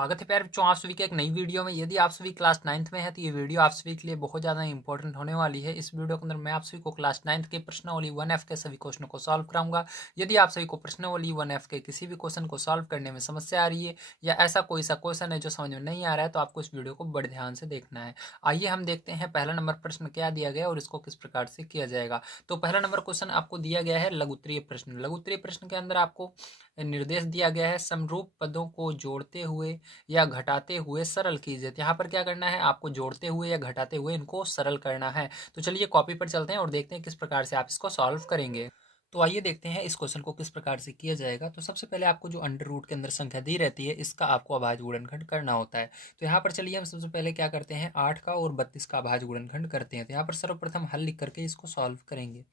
स्वागत है प्यारे बच्चों आप सभी के एक नई वीडियो में। यदि आप सभी क्लास 9th में है तो ये वीडियो आप सभी के लिए बहुत ज़्यादा इंपॉर्टेंट होने वाली है। इस वीडियो के अंदर मैं आप सभी को क्लास 9th के प्रश्नावली 1F के सभी क्वेश्चनों को सॉल्व कराऊंगा। यदि आप सभी को प्रश्नावली 1F के किसी भी क्वेश्चन को सॉल्व करने में समस्या आ रही है या ऐसा कोई सा क्वेश्चन है जो समझ में नहीं आ रहा है तो आपको इस वीडियो को बड़े ध्यान से देखना है। आइए हम देखते हैं पहला नंबर प्रश्न क्या दिया गया और इसको किस प्रकार से किया जाएगा। तो पहला नंबर क्वेश्चन आपको दिया गया है लघुत्तरीय प्रश्न। लघुत्तरीय प्रश्न के अंदर आपको निर्देश दिया गया है समरूप पदों को जोड़ते हुए या घटाते हुए सरल कीजिए। तो यहाँ पर क्या करना है, आपको जोड़ते हुए या घटाते हुए इनको सरल करना है। तो चलिए कॉपी पर चलते हैं और देखते हैं किस प्रकार से आप इसको सॉल्व करेंगे। तो आइए देखते हैं इस क्वेश्चन को किस प्रकार से किया जाएगा। तो सबसे पहले आपको जो अंडर रूट के अंदर संख्या दी रहती है इसका आपको अभाज्य गुणनखंड करना होता है। तो यहाँ पर चलिए हम सबसे पहले क्या करते हैं, 8 का और 32 का अभाज्य गुणनखंड करते हैं। तो यहाँ पर सर्वप्रथम हल लिख करके इसको सॉल्व करेंगे।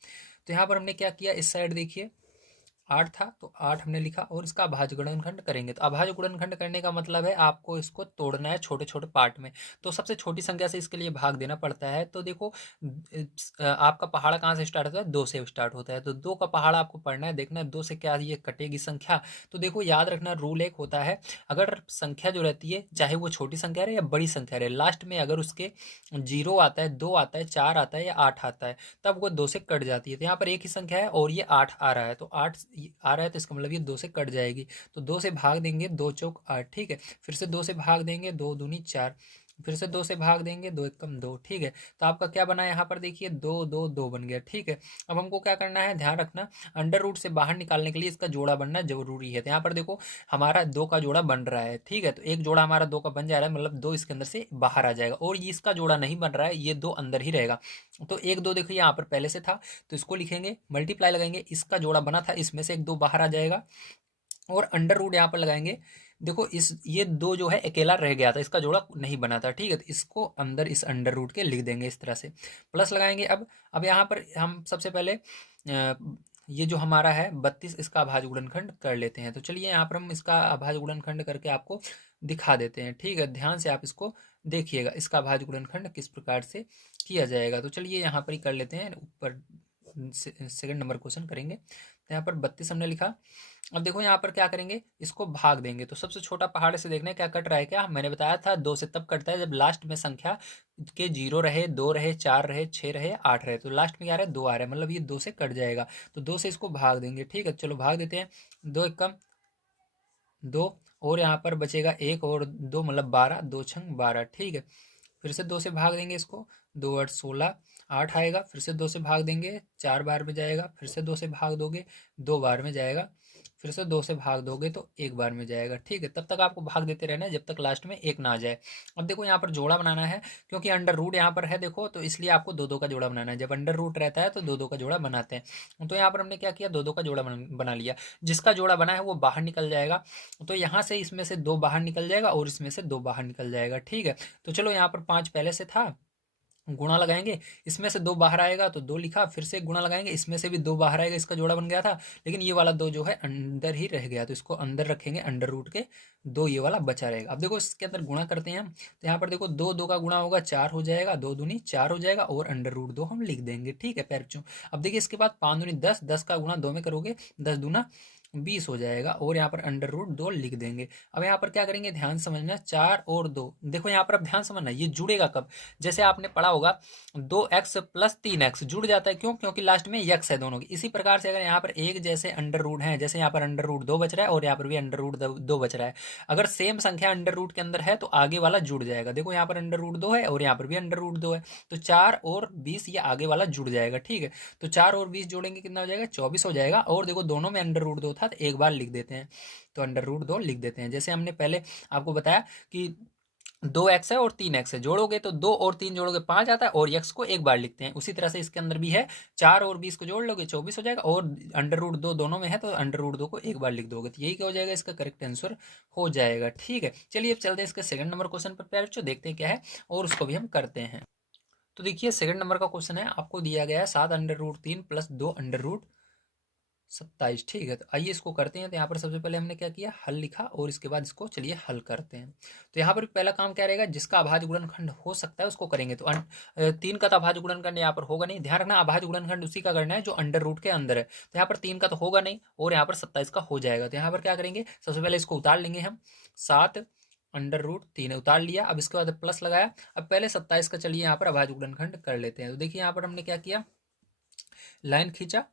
तो यहाँ पर हमने क्या किया, इस साइड देखिए 8 था तो 8 हमने लिखा और इसका अभाज्य गुणनखंड करेंगे। तो अभाज्य गुणनखंड करने का मतलब है आपको इसको तोड़ना है छोटे छोटे पार्ट में। तो सबसे छोटी संख्या से इसके लिए भाग देना पड़ता है। तो देखो आपका पहाड़ कहाँ से स्टार्ट होता है, 2 से स्टार्ट होता है। तो 2 का पहाड़ आपको पढ़ना है, देखना है 2 से क्या ये कटेगी संख्या। तो देखो याद रखना रूल एक होता है, अगर संख्या जो रहती है चाहे वो छोटी संख्या रहे या बड़ी संख्या रहे, लास्ट में अगर उसके 0 आता है, 2 आता है, 4 आता है या 8 आता है तब वो 2 से कट जाती है। तो यहाँ पर एक ही संख्या है और ये 8 आ रहा है, तो 8 आ रहा है तो इसका मतलब ये 2 से कट जाएगी। तो 2 से भाग देंगे, 2 चौक 8, ठीक है। फिर से 2 से भाग देंगे, 2 दूनी 4, फिर से 2 से भाग देंगे, 2 एकम 2, ठीक है। तो आपका क्या बना है यहाँ पर देखिए 2 2 2 बन गया, ठीक है। अब हमको क्या करना है, ध्यान रखना अंडर रूट से बाहर निकालने के लिए इसका जोड़ा बनना जरूरी है। तो यहाँ पर देखो हमारा 2 का जोड़ा बन रहा है, ठीक है। तो एक जोड़ा हमारा 2 का बन जा रहा है, मतलब 2 इसके अंदर से बाहर आ जाएगा और ये इसका जोड़ा नहीं बन रहा है, ये 2 अंदर ही रहेगा। तो 1 2 देखो यहाँ पर पहले से था तो इसको लिखेंगे, मल्टीप्लाई लगाएंगे, इसका जोड़ा बना था इसमें से एक 2 बाहर आ जाएगा और अंडर रूट यहाँ पर लगाएंगे। देखो इस ये 2 जो है अकेला रह गया था, इसका जोड़ा नहीं बना था, ठीक है। तो इसको अंदर इस अंडर रूट के लिख देंगे इस तरह से, प्लस लगाएंगे। अब यहाँ पर हम सबसे पहले ये जो हमारा है 32 इसका अभाज्य गुणनखंड कर लेते हैं। तो चलिए यहाँ पर हम इसका अभाज्य गुणनखंड करके आपको दिखा देते हैं, ठीक है। ध्यान से आप इसको देखिएगा इसका अभाज्य गुणनखंड किस प्रकार से किया जाएगा। तो चलिए यहाँ पर ही कर लेते हैं, ऊपर सेकंड नंबर क्वेश्चन करेंगे। तो यहाँ पर 32 हमने लिखा। अब देखो यहाँ पर क्या करेंगे, इसको भाग देंगे। तो सबसे छोटा पहाड़ से देखना है क्या कट रहा है, क्या मैंने बताया था 2 से तब कटता है जब लास्ट में संख्या के 0 रहे, 2 रहे, 4 रहे, 6 रहे, 8 रहे। तो लास्ट में क्या रहा है, 2 आ रहा है, मतलब ये 2 से कट जाएगा। तो 2 से इसको भाग देंगे, ठीक है। चलो भाग देते हैं, 2 एकम 2 और यहाँ पर बचेगा 1 और 2 मतलब 12, 2 छंग 12, ठीक है। फिर से 2 से भाग देंगे इसको, 2 8 16, 8 आएगा। फिर से 2 से भाग देंगे, 4 बार में जाएगा। फिर से 2 से भाग दोगे, 2 बार में जाएगा। फिर से 2 से भाग दोगे तो 1 बार में जाएगा, ठीक है। तब तक आपको भाग देते रहना है जब तक लास्ट में 1 ना आ जाए। अब देखो यहाँ पर जोड़ा बनाना है, क्योंकि अंडर रूट यहाँ पर है देखो, तो इसलिए आपको 2 2 का जोड़ा बनाना है। जब अंडर रूट रहता है तो 2 2 का जोड़ा बनाते हैं। तो यहाँ पर हमने क्या किया, 2 2 का जोड़ा बना लिया। जिसका जोड़ा बना है वो बाहर निकल जाएगा। तो यहाँ से इसमें से 2 बाहर निकल जाएगा और इसमें से 2 बाहर निकल जाएगा, ठीक है। तो चलो यहाँ पर 5 पहले से था, गुणा लगाएंगे, इसमें से 2 बाहर आएगा तो 2 लिखा। फिर से गुणा लगाएंगे, इसमें से भी 2 बाहर आएगा, इसका जोड़ा बन गया था। लेकिन ये वाला 2 जो है अंदर ही रह गया, तो इसको अंदर रखेंगे, अंडर रूट के 2 ये वाला बचा रहेगा। अब देखो इसके अंदर गुणा करते हैं हम। तो यहाँ पर देखो 2 2 का गुणा होगा 4 हो जाएगा, 2 दूनी 4 हो जाएगा और अंडर रूट 2 हम लिख देंगे, ठीक है प्यारे बच्चों। अब देखिए इसके बाद 5 दूनी 10, 10 का गुणा 2 में करोगे, 10 दूना 20 हो जाएगा और यहाँ पर अंडर रूट 2 लिख देंगे। अब यहाँ पर क्या करेंगे, ध्यान समझना, 4 और 2 देखो यहाँ पर अब ध्यान समझना, ये जुड़ेगा कब, जैसे आपने पढ़ा होगा 2x प्लस 3x जुड़ जाता है, क्यों, क्योंकि लास्ट में x है दोनों की। इसी प्रकार से अगर यहाँ पर एक जैसे अंडर रूट है, जैसे यहाँ पर अंडर रूट 2 बच रहा है और यहाँ पर भी अंडर रूट 2 बच रहा है, अगर सेम संख्या अंडर रूट के अंदर है तो आगे वाला जुड़ जाएगा। देखो यहाँ पर अंडर रूट 2 है और यहाँ पर भी अंडर रूट 2 है, तो 4 और 20 ये आगे वाला जुड़ जाएगा, ठीक है। तो 4 और 20 जोड़ेंगे कितना हो जाएगा, 24 हो जाएगा। और देखो दोनों में अंडर रूट 2 था तो एक बार लिख देते हैं, तो अंडर रूट 2 लिख देते हैं। जैसे हमने पहले आपको बताया कि 2x है और 3x है, जोड़ोगे तो 2 और 3 जोड़ोगे 5 आता है और x को एक बार लिखते हैं। उसी तरह से इसके अंदर भी है, 4 और 20 को जोड़ लोगे 24 हो जाएगा और अंडर रूट 2 दोनों में है तो अंडर रूट 2 को एक बार लिख दोगे, तो यही क्या हो जाएगा, इसका करेक्ट आंसर हो जाएगा, ठीक है। चलिए अब चलते हैं इसके सेकंड नंबर क्वेश्चन पर प्यारे बच्चों, देखते हैं क्या है और उसको भी हम करते हैं। तो देखिए सेकंड नंबर का क्वेश्चन है, आपको दिया गया है 7 under root 3 plus 2 under root 27, ठीक है। तो आइए इसको करते हैं। तो यहाँ पर सबसे पहले हमने क्या किया, हल लिखा और इसके बाद इसको चलिए हल करते हैं। तो यहाँ पर पहला काम क्या रहेगा, जिसका अभाज्य गुणनखंड हो सकता है उसको करेंगे। तो 3 का तो अभाज्य गुणनखंड यहाँ पर होगा नहीं, ध्यान रखना अभाज्य गुणनखंड उसी का करना है जो अंडर रूट के अंदर है। तो यहाँ पर 3 का तो होगा नहीं और यहाँ पर 27 का हो जाएगा। तो यहाँ पर क्या करेंगे, सबसे पहले इसको उतार लेंगे हम, 7 अंडर रूट 3 उतार लिया। अब इसके बाद प्लस लगाया। अब पहले 27 का चलिए यहाँ पर अभाज्य गुणनखंड कर लेते हैं। तो देखिए यहाँ पर हमने क्या किया, लाइन खींचा,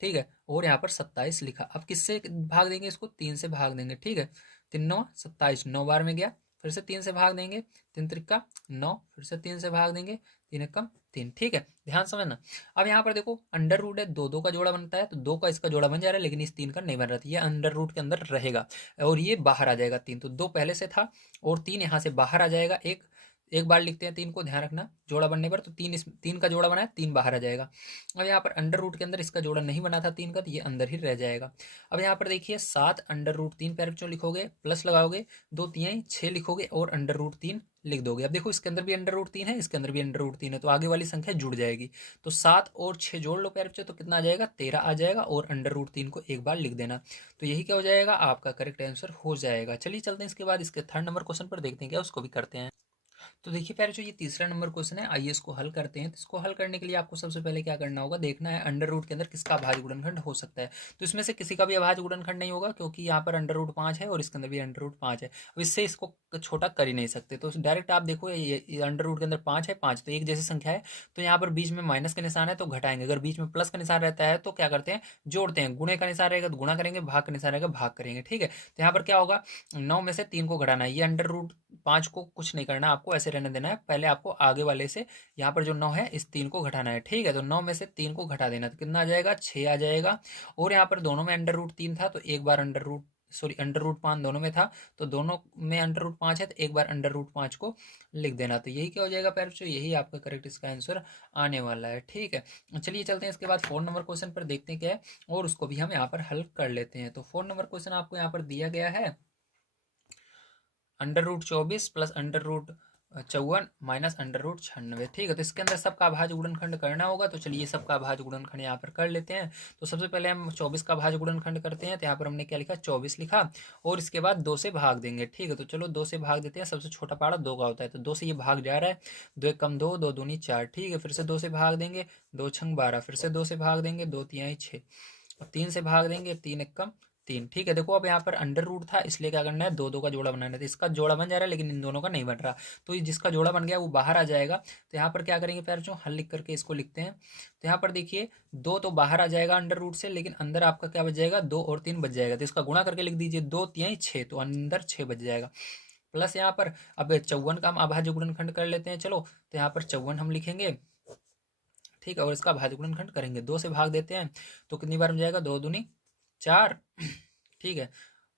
ठीक है, और यहाँ पर 27 लिखा। अब किससे भाग देंगे इसको, 3 से भाग देंगे, ठीक है। 3 9 27, 9 बार में गया, फिर से 3 से भाग देंगे, 3 त्रिका 9, फिर से 3 से भाग देंगे, 3 एकम 3, ठीक है। ध्यान समझना। अब यहाँ पर देखो अंडर रूट है, दो दो का जोड़ा बनता है, तो 2 का इसका जोड़ा बन जा रहा है, लेकिन इस 3 का नहीं बन रहा था। ये अंडर रूट के अंदर रहेगा और ये बाहर आ जाएगा 3, तो 2 पहले से था और 3 यहाँ से बाहर आ जाएगा। एक एक बार लिखते हैं 3 को, ध्यान रखना जोड़ा बनने पर, तो 3 का जोड़ा बना है, 3 बाहर आ जाएगा। अब यहाँ पर अंडर रूट के अंदर इसका जोड़ा नहीं बना था 3 का, तो ये अंदर ही रह जाएगा। अब यहाँ पर देखिए 7 अंडर रूट 3 पैर बच्चों लिखोगे, प्लस लगाओगे, 2 3 6 लिखोगे और अंडर रूट 3 लिख दोगे। अब देखो इसके अंदर भी अंडर रूट 3 है, इसके अंदर भी अंडर रूट 3 है, तो आगे वाली संख्या जुड़ जाएगी। तो 7 और 6 जोड़ लो पैर बच्चों, तो कितना आ जाएगा, 13 आ जाएगा, और अंडर रूट 3 को एक बार लिख देना। तो यही क्या हो जाएगा, आपका करेक्ट आंसर हो जाएगा। चलिए चलते हैं इसके बाद इसके थर्ड नंबर क्वेश्चन पर, देखते हैं क्या उसको भी करते हैं। तो देखिए प्यारे, जो ये तीसरा नंबर क्वेश्चन है, आइए इसको हल करते हैं। तो इसको हल करने के लिए आपको सबसे पहले क्या करना होगा, देखना है अंडर रूट के अंदर किसका अभाज्य गुणनखंड हो सकता है। तो इसमें से किसी का भी अभाज्य गुणनखंड नहीं होगा, क्योंकि यहाँ पर अंडर रूट 5 है और इसके अंदर भी अंडर रूट 5 है। अब इससे इसको छोटा कर ही नहीं सकते, तो डायरेक्ट आप देखो ये अंडर रूट के अंदर 5 है, 5 तो एक जैसी संख्या है, तो यहाँ पर बीच में माइनस का निशान है तो घटाएंगे, अगर बीच में प्लस का निशान रहता है तो क्या करते हैं, जोड़ते हैं। गुणे का निशान रहेगा तो गुणा करेंगे, भाग का निशान रहेगा भाग करेंगे, ठीक है। तो यहाँ पर क्या होगा, 9 में से 3 को घटाना है, ये अंडर रूट 5 को कुछ नहीं करना, आपको ऐसे रहने देना है। पहले आपको आगे वाले से यहाँ पर जो 9 है इस 3 को घटाना है, ठीक है। तो 9 में से 3 को घटा देना, तो कितना आ जाएगा, 6 आ जाएगा। और यहाँ पर दोनों में अंडर रूट 3 था, तो एक बार अंडर रूट 5 दोनों में था, तो दोनों में अंडर रूट 5 है, तो एक बार अंडर रूट 5 को लिख देना। तो यही क्या हो जाएगा पैर बच्चों, यही आपका करेक्ट इसका आंसर आने वाला है, ठीक है। चलिए चलते हैं इसके बाद 4 नंबर क्वेश्चन पर, देखते हैं क्या है, और उसको भी हम यहाँ पर हल कर लेते हैं। तो 4 नंबर क्वेश्चन आपको यहाँ पर दिया गया है, under root 24 plus under root 54 minus under root 96, ठीक है। तो इसके अंदर सबका अभाज्य गुणनखंड करना होगा, तो चलिए सबका अभाज्य गुणनखंड यहाँ पर कर लेते हैं। तो सबसे पहले हम 24 का अभाज्य गुणनखंड करते हैं, तो यहाँ पर हमने क्या लिखा, 24 लिखा, और इसके बाद 2 से भाग देंगे, ठीक है। तो चलो 2 से भाग देते हैं, सबसे छोटा पारा 2 का होता है, तो 2 से ये भाग जा रहा है, 2 एकम 2, 2 दूनी 4, ठीक है। फिर से 2 से भाग देंगे, 2 छंग 12, फिर से 2 से भाग देंगे, 2 तिहाई 6, और 3 से भाग देंगे, 3 एकम 3, ठीक है। देखो अब यहाँ पर अंडर रूट था, इसलिए क्या करना है, 2 2 का जोड़ा बनाना है, तो इसका जोड़ा बन जा रहा है लेकिन इन दोनों का नहीं बन रहा, तो ये जिसका जोड़ा बन गया वो बाहर आ जाएगा। तो यहाँ पर क्या करेंगे प्यारे बच्चों, हल लिख करके इसको लिखते हैं। तो यहाँ पर देखिए 2 तो बाहर आ जाएगा अंडर रूट से, लेकिन अंदर आपका क्या बच जाएगा, 2 और 3 बच जाएगा, तो इसका गुणा करके लिख दीजिए, 2 तिहाई 6, तो अंदर 6 बच जाएगा। प्लस यहाँ पर अब 54 का हम अभाज्य गुणनखंड कर लेते हैं, चलो। तो यहाँ पर 54 हम लिखेंगे, ठीक है, और इसका अभाज्य गुणनखंड करेंगे, 2 से भाग देते हैं, तो कितनी बार में जाएगा, 2 दूनी 4, ठीक है।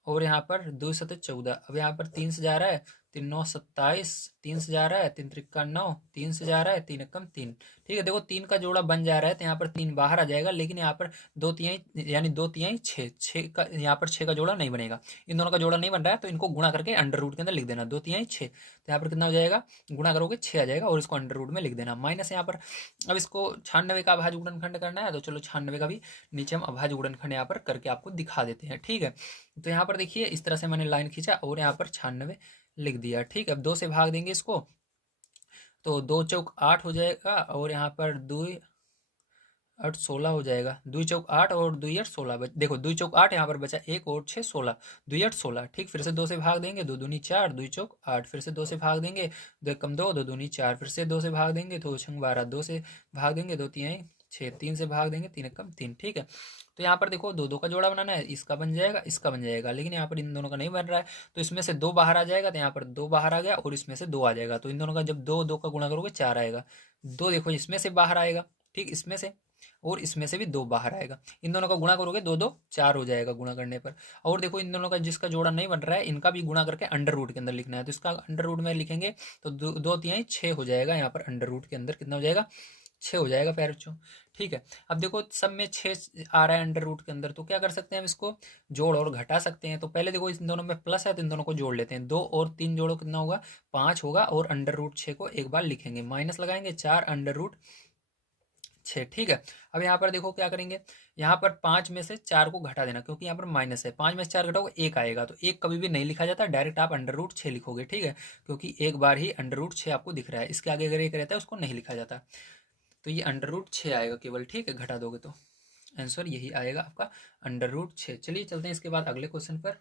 और यहाँ पर 2 7 14, अब यहाँ पर 3 से जा रहा है, 3 9 27, 3 से जा रहा है, 3 त्रिका 9, 3 से जा रहा है, 3 एकम 3, ठीक है। देखो 3 का जोड़ा बन जा रहा है, तो यहाँ पर 3 बाहर आ जाएगा, लेकिन यहाँ पर 2 तिहाई यानी 2 तिहाई 6, 6 का यहाँ पर 6 का जोड़ा नहीं बनेगा, इन दोनों का जोड़ा नहीं बन रहा है, तो इनको गुणा करके अंडर रूट के अंदर लिख देना, 2 तिहाई 6, तो यहाँ पर कितना हो जाएगा, गुणा करोगे 6 आ जाएगा, और इसको अंडर रूट में लिख देना, माइनस यहाँ पर। अब इसको 96 का अभाज्य गुणनखंड करना है, तो चलो 96 का भी नीचे हम अभाज्य गुणनखंड यहाँ पर करके आपको दिखा देते हैं, ठीक है। तो यहाँ पर देखिए इस तरह से मैंने लाइन खींचा और यहाँ पर 96 लिख दिया, ठीक है। अब 2 से भाग देंगे इसको, तो 2 चौक 8 हो जाएगा, और यहाँ पर 2 8 16 हो जाएगा, 2 चौक 8 और 2 8 16, देखो 2 चौक 8 यहाँ पर बचा, 1 और 6 16, 2 8 16, ठीक। फिर से 2 से भाग देंगे, 2 दूनी 4, 2 चौक 8, फिर से 2 से भाग देंगे, 2 एकम 2, 2 दूनी 4, फिर से 2 से भाग देंगे, 2 छंग 12, 2 से भाग देंगे, 2 तिहाई 6, 3 से भाग देंगे, 3 एकम 3, ठीक है। तो यहाँ पर देखो 2 2 का जोड़ा बनाना है, इसका बन जाएगा, इसका बन जाएगा, लेकिन यहाँ पर इन दोनों का नहीं बन रहा है, तो इसमें से 2 बाहर आ जाएगा, तो यहाँ पर 2 बाहर आ गया, और इसमें से 2 आ जाएगा, तो इन दोनों का जब 2 2 का गुणा करोगे 4 आएगा, 2 देखो इसमें से बाहर आएगा, ठीक, इसमें से, और इसमें से भी 2 बाहर आएगा, इन दोनों का गुणा करोगे, 2 2 4 हो जाएगा गुणा करने पर। और देखो इन दोनों का जिसका जोड़ा नहीं बन रहा है, इनका भी गुणा करके अंडर रूट के अंदर लिखना है, तो इसका अंडर रूट में लिखेंगे, तो 2 तिहाई 6 हो जाएगा, यहाँ पर अंडर रूट के अंदर कितना हो जाएगा, 6 हो जाएगा प्यारे बच्चों, ठीक है। अब देखो सब में 6 आ रहा है अंडर रूट के अंदर, तो क्या कर सकते हैं हम इसको जोड़ और घटा सकते हैं। तो पहले देखो इन दोनों में प्लस है, तो इन दोनों को जोड़ लेते हैं, 2 और 3 जोड़ो कितना होगा, 5 होगा, और अंडर रूट 6 को एक बार लिखेंगे, माइनस लगाएंगे, 4 अंडर रूट 6, ठीक है। अब यहाँ पर देखो क्या करेंगे, यहाँ पर 5 में से 4 को घटा देना, क्योंकि यहाँ पर माइनस है, 5 में से 4 घटाओगे 1 आएगा, तो 1 कभी भी नहीं लिखा जाता, डायरेक्ट आप अंडर रूट 6 लिखोगे, ठीक है, क्योंकि एक बार ही अंडर रूट 6 आपको दिख रहा है, इसके आगे अगर 1 रहता है उसको नहीं लिखा जाता, तो ये अंडर रूट 6 आएगा केवल, ठीक है, घटा दोगे तो आंसर यही आएगा आपका अंडर रूट 6। चलिए चलते हैं इसके बाद अगले क्वेश्चन पर।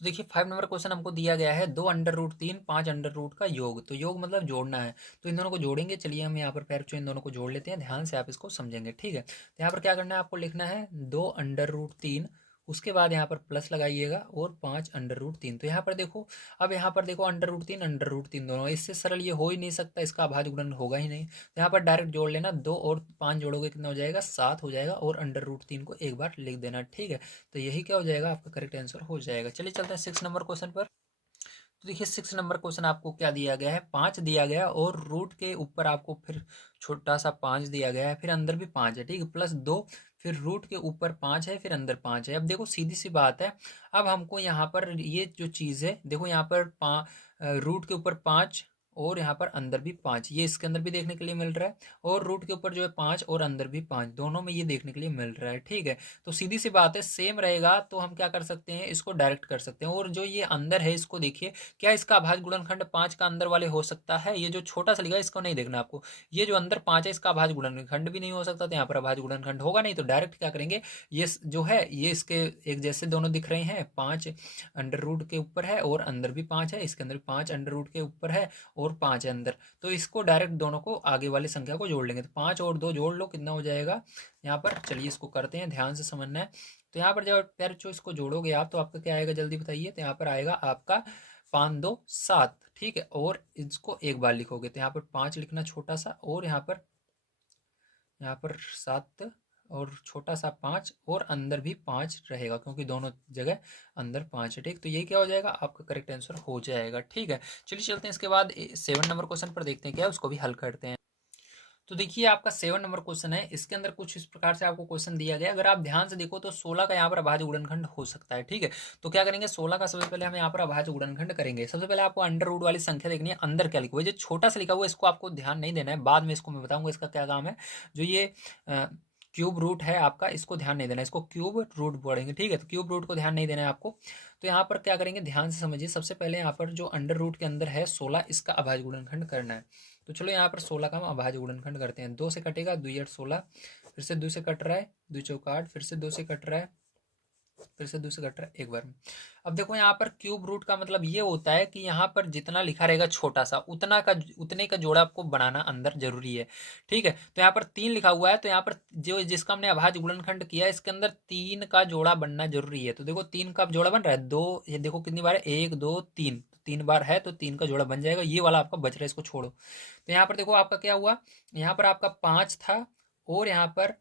तो देखिए 5 नंबर क्वेश्चन हमको दिया गया है 2 अंडर रूट 3 5 अंडर रूट का योग। तो योग मतलब जोड़ना है, तो इन दोनों को जोड़ेंगे। चलिए हम यहाँ पर पैर इन दोनों को जोड़ लेते हैं, ध्यान से आप इसको समझेंगे, ठीक है। तो यहाँ पर क्या करना है, आपको लिखना है 2 अंडर रूट 3, उसके बाद यहाँ पर प्लस लगाइएगा और 5 अंडर रूट 3। तो यहाँ पर देखो, अब यहाँ पर देखो अंडर रूट 3 दोनों, इससे सरल ये हो ही नहीं सकता, इसका अभाज्य गुणन होगा ही नहीं। तो यहाँ पर डायरेक्ट जोड़ लेना, 2 और 5 जोड़ोगे कितना हो जाएगा, 7 हो जाएगा, और अंडर रूट 3 को एक बार लिख देना, ठीक है। तो यही क्या हो जाएगा, आपका करेक्ट आंसर हो जाएगा। चलिए चलते हैं 6 नंबर क्वेश्चन पर। तो देखिए 6 नंबर क्वेश्चन आपको क्या दिया गया है, 5 दिया गया और रूट के ऊपर आपको फिर छोटा सा 5 दिया गया है, फिर अंदर भी 5 है, ठीक है, प्लस 2, फिर रूट के ऊपर 5 है, फिर अंदर 5 है। अब देखो सीधी सी बात है, अब हमको यहाँ पर ये जो चीज़ है, देखो यहाँ पर रूट के ऊपर 5 और यहाँ पर अंदर भी 5, ये इसके अंदर भी देखने के लिए मिल रहा है, और रूट के ऊपर जो है 5 और अंदर भी 5, दोनों में ये देखने के लिए मिल रहा है, ठीक है। तो सीधी सी बात है, सेम रहेगा तो हम क्या कर सकते हैं, इसको डायरेक्ट कर सकते हैं। और जो ये अंदर है इसको देखिए, क्या इसका अभाज्य गुणनखंड 5 का अंदर वाले हो सकता है, ये जो छोटा सा लिखा है इसको नहीं देखना आपको, ये जो अंदर 5 है इसका अभाज्य गुणनखंड भी नहीं हो सकता, तो यहाँ पर अभाज्य गुणनखंड होगा नहीं। तो डायरेक्ट क्या करेंगे, ये जो है ये इसके एक जैसे दोनों दिख रहे हैं, 5 अंडर रूट के ऊपर है और अंदर भी 5 है, इसके अंदर 5 अंडर रूट के ऊपर है और 5 है अंदर, तो इसको डायरेक्ट दोनों को आगे वाली संख्या को जोड़ लेंगे। तो 5 और 2 जोड़ लो, कितना हो जाएगा यहाँ पर, चलिए इसको करते हैं, ध्यान से समझना है। तो यहाँ पर जब पैर जो इसको जोड़ोगे आप, तो आपका क्या आएगा जल्दी बताइए। तो यहाँ पर आएगा आपका 5 2 7, ठीक है, और इसको एक बार लिखोगे तो यहाँ पर 5 लिखना छोटा सा, और यहाँ पर 7 और छोटा सा 5, और अंदर भी 5 रहेगा क्योंकि दोनों जगह अंदर 5 है, ठीक। तो ये क्या हो जाएगा, आपका करेक्ट आंसर हो जाएगा, ठीक है। चलिए चलते हैं इसके बाद 7 नंबर क्वेश्चन पर, देखते हैं क्या है, उसको भी हल करते हैं। तो देखिए आपका 7 नंबर क्वेश्चन है, इसके अंदर कुछ इस प्रकार से आपको क्वेश्चन दिया गया। अगर आप ध्यान से देखो तो 16 का यहाँ पर अभाज्य गुणनखंड हो सकता है, ठीक है। तो क्या करेंगे, 16 का सबसे पहले हम यहाँ पर अभाज्य गुणनखंड करेंगे। सबसे पहले आपको अंडर रूट वाली संख्या देखनी है, अंदर क्या लिखा हुआ है, जो छोटा सा लिखा हुआ है इसको आपको ध्यान नहीं देना है, बाद में इसको मैं बताऊंगा इसका क्या काम है। जो ये क्यूब रूट है आपका, इसको ध्यान नहीं देना है, इसको क्यूब रूट पढ़ेंगे, ठीक है। तो क्यूब रूट को ध्यान नहीं देना है आपको। तो यहाँ पर क्या करेंगे, ध्यान से समझिए। सबसे पहले यहाँ पर जो अंडर रूट के अंदर है 16, इसका अभाज्य गुणनखंड करना है। तो चलो यहाँ पर 16 का हम अभाज्य गुणनखंड करते हैं। 2 से कटेगा, 2 8 16, फिर से 2 से कट रहा है, 2 चौका 8, फिर से 2 से कट रहा है, फिर से 2 से कट रहा है एक बार में। अब देखो यहाँ पर क्यूब रूट का मतलब ये होता है कि यहाँ पर जितना लिखा रहेगा छोटा सा, उतने का जोड़ा आपको बनाना अंदर जरूरी है, ठीक है। तो यहाँ पर 3 लिखा हुआ है, तो यहाँ पर जो जिसका हमने अभाज्य गुणनखंड किया, इसके अंदर 3 का जोड़ा बनना जरूरी है। तो देखो 3 का जोड़ा बन रहा है, 2, ये देखो कितनी बार है, 1 2 3, 3 बार है, तो 3 का जोड़ा बन जाएगा। ये वाला आपका बच रहा है, इसको छोड़ो। तो यहाँ पर देखो आपका क्या हुआ, यहाँ पर आपका 5 था और यहाँ पर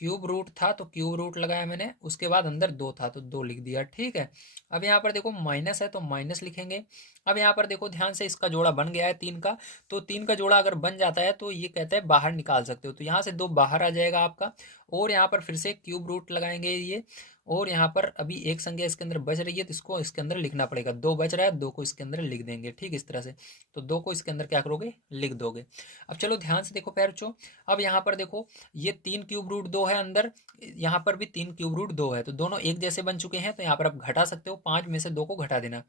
क्यूब रूट था, तो क्यूब रूट लगाया मैंने, उसके बाद अंदर 2 था तो 2 लिख दिया, ठीक है। अब यहाँ पर देखो माइनस है तो माइनस लिखेंगे। अब यहाँ पर देखो ध्यान से, इसका जोड़ा बन गया है 3 का, तो 3 का जोड़ा अगर बन जाता है तो ये कहते हैं बाहर निकाल सकते हो। तो यहाँ से 2 बाहर आ जाएगा आपका, और यहाँ पर फिर से क्यूब रूट लगाएंगे ये, और यहाँ पर अभी एक संख्या इसके अंदर बच रही है, तो इसको इसके अंदर लिखना पड़ेगा। 2 बच रहा है, 2 को इसके अंदर लिख देंगे, ठीक, इस तरह से। तो 2 को इसके अंदर क्या करोगे, लिख दोगे। अब चलो ध्यान से देखो पैरचो, अब यहाँ पर देखो ये 3 क्यूब रूट 2 है अंदर, यहाँ पर भी 3 क्यूब रूट 2 है, तो दोनों एक जैसे बन चुके हैं। तो यहाँ पर आप घटा सकते हो, 5 में से 2 को घटा देना।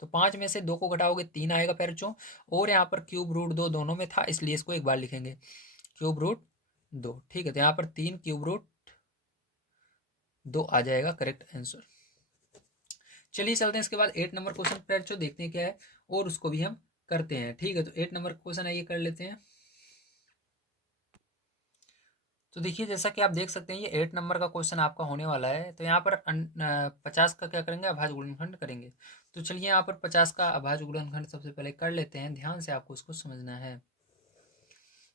तो 5 में से 2 को घटाओगे 3 आएगा पैरचो, और यहाँ पर क्यूब रूट 2 दोनों में था, इसलिए इसको एक बार लिखेंगे, क्यूब रूट 2, ठीक है। तो यहाँ पर 3 क्यूब रूट 2 आ जाएगा करेक्ट आंसर। चलिए चलते हैं इसके बाद 8 नंबर क्वेश्चन पर, जो देखते हैं क्या है, और उसको भी हम करते हैं, ठीक है। तो 8 नंबर क्वेश्चन है, ये कर लेते हैं। तो देखिए जैसा कि आप देख सकते हैं, ये 8 नंबर का क्वेश्चन आपका होने वाला है। तो यहाँ पर 50 का क्या करेंगे, अभाज्य गुणनखंड करेंगे। तो चलिए यहाँ पर 50 का अभाज्य गुणनखंड सबसे पहले कर लेते हैं, ध्यान से आपको इसको समझना है।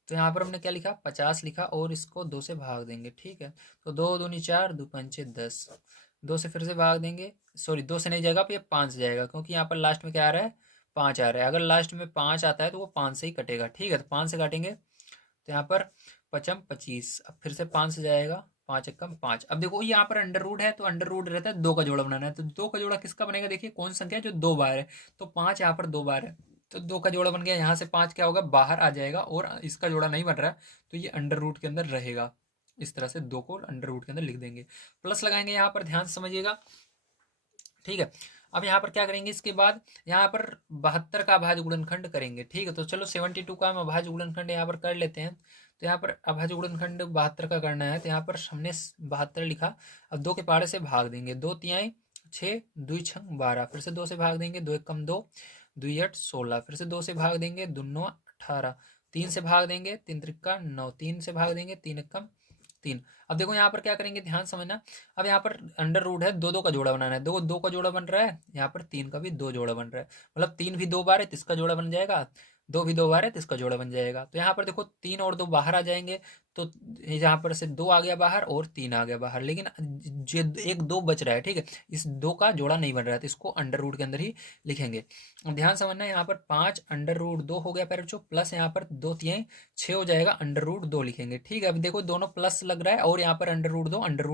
तो यहाँ पर हमने क्या लिखा, 50 लिखा, और इसको 2 से भाग देंगे, ठीक है। तो 2 दूनी 4, 2 पंचे 10, 2 से फिर से भाग देंगे, सॉरी 2 से नहीं जाएगा, अब ये 5 से जाएगा, क्योंकि यहाँ पर लास्ट में क्या आ रहा है, 5 आ रहा है। अगर लास्ट में 5 आता है तो वो 5 से ही कटेगा, ठीक है। तो 5 से काटेंगे, तो यहाँ पर 5 25, अब फिर से 5 से जाएगा, 5 एकम 5। अब देखो यहाँ पर अंडर रूट है, तो अंडर रूट रहता है 2 का जोड़ा बनाना है। तो 2 का जोड़ा किसका बनेगा, देखिए कौन सी संख्या है जो 2 बार है, तो 5 यहाँ पर 2 बार है, तो 2 का जोड़ा बन गया। यहाँ से 5 क्या होगा, बाहर आ जाएगा, और इसका जोड़ा नहीं बन रहा है, तो ये अंडर रूट के अंदर रहेगा। इस तरह से 2 को अंडर रूट के अंदर लिख देंगे, प्लस लगाएंगे यहाँ पर, ध्यान से समझिएगा, ठीक है। अब यहाँ पर क्या करेंगे, इसके बाद यहाँ पर 72 का अभाज्य गुणनखंड करेंगे, ठीक है। तो चलो 72 का हम अभाज्य गुणनखंड यहाँ पर कर लेते हैं। तो यहाँ पर अभाज्य गुणनखंड 72 का करना है, तो यहाँ पर हमने 72 लिखा। अब 2 के पारे से भाग देंगे, 2 तिहाई 6, 2 छंग 12, फिर से 2 से भाग देंगे, 2 एक कम 2, 2 8 16, फिर से 2 से भाग देंगे, 2 9 18, 3 से भाग देंगे, 3 त्रिका 9, 3 से भाग देंगे, 3 एक कम 3। अब देखो यहाँ पर क्या करेंगे, ध्यान समझना। अब यहाँ पर अंडर रूट है, दो दो का जोड़ा बनाना है, दो दो का जोड़ा बन रहा है, यहाँ पर 3 का भी 2 जोड़ा बन रहा है, मतलब 3 भी 2 बार है तो इसका जोड़ा बन जाएगा, 2 भी 2 बार है तो इसका जोड़ा बन जाएगा। तो यहाँ पर देखो 3 और 2 बाहर आ जाएंगे, तो यहाँ पर से 2 आ गया बाहर और 3 आ गया बाहर, लेकिन जो एक 2 बच रहा है, ठीक है, इस 2 का जोड़ा नहीं बन रहा है, तो इसको अंडर रूट के अंदर ही लिखेंगे। अब ध्यान समझना, यहाँ पर 5 अंडर रूट 2 हो गया पैर, प्लस यहाँ पर 2 तिहाई 6 हो जाएगा, अंडर रूट 2 लिखेंगे, ठीक है। अब देखो दोनों प्लस लग रहा है और यहाँ पर अंडर रूट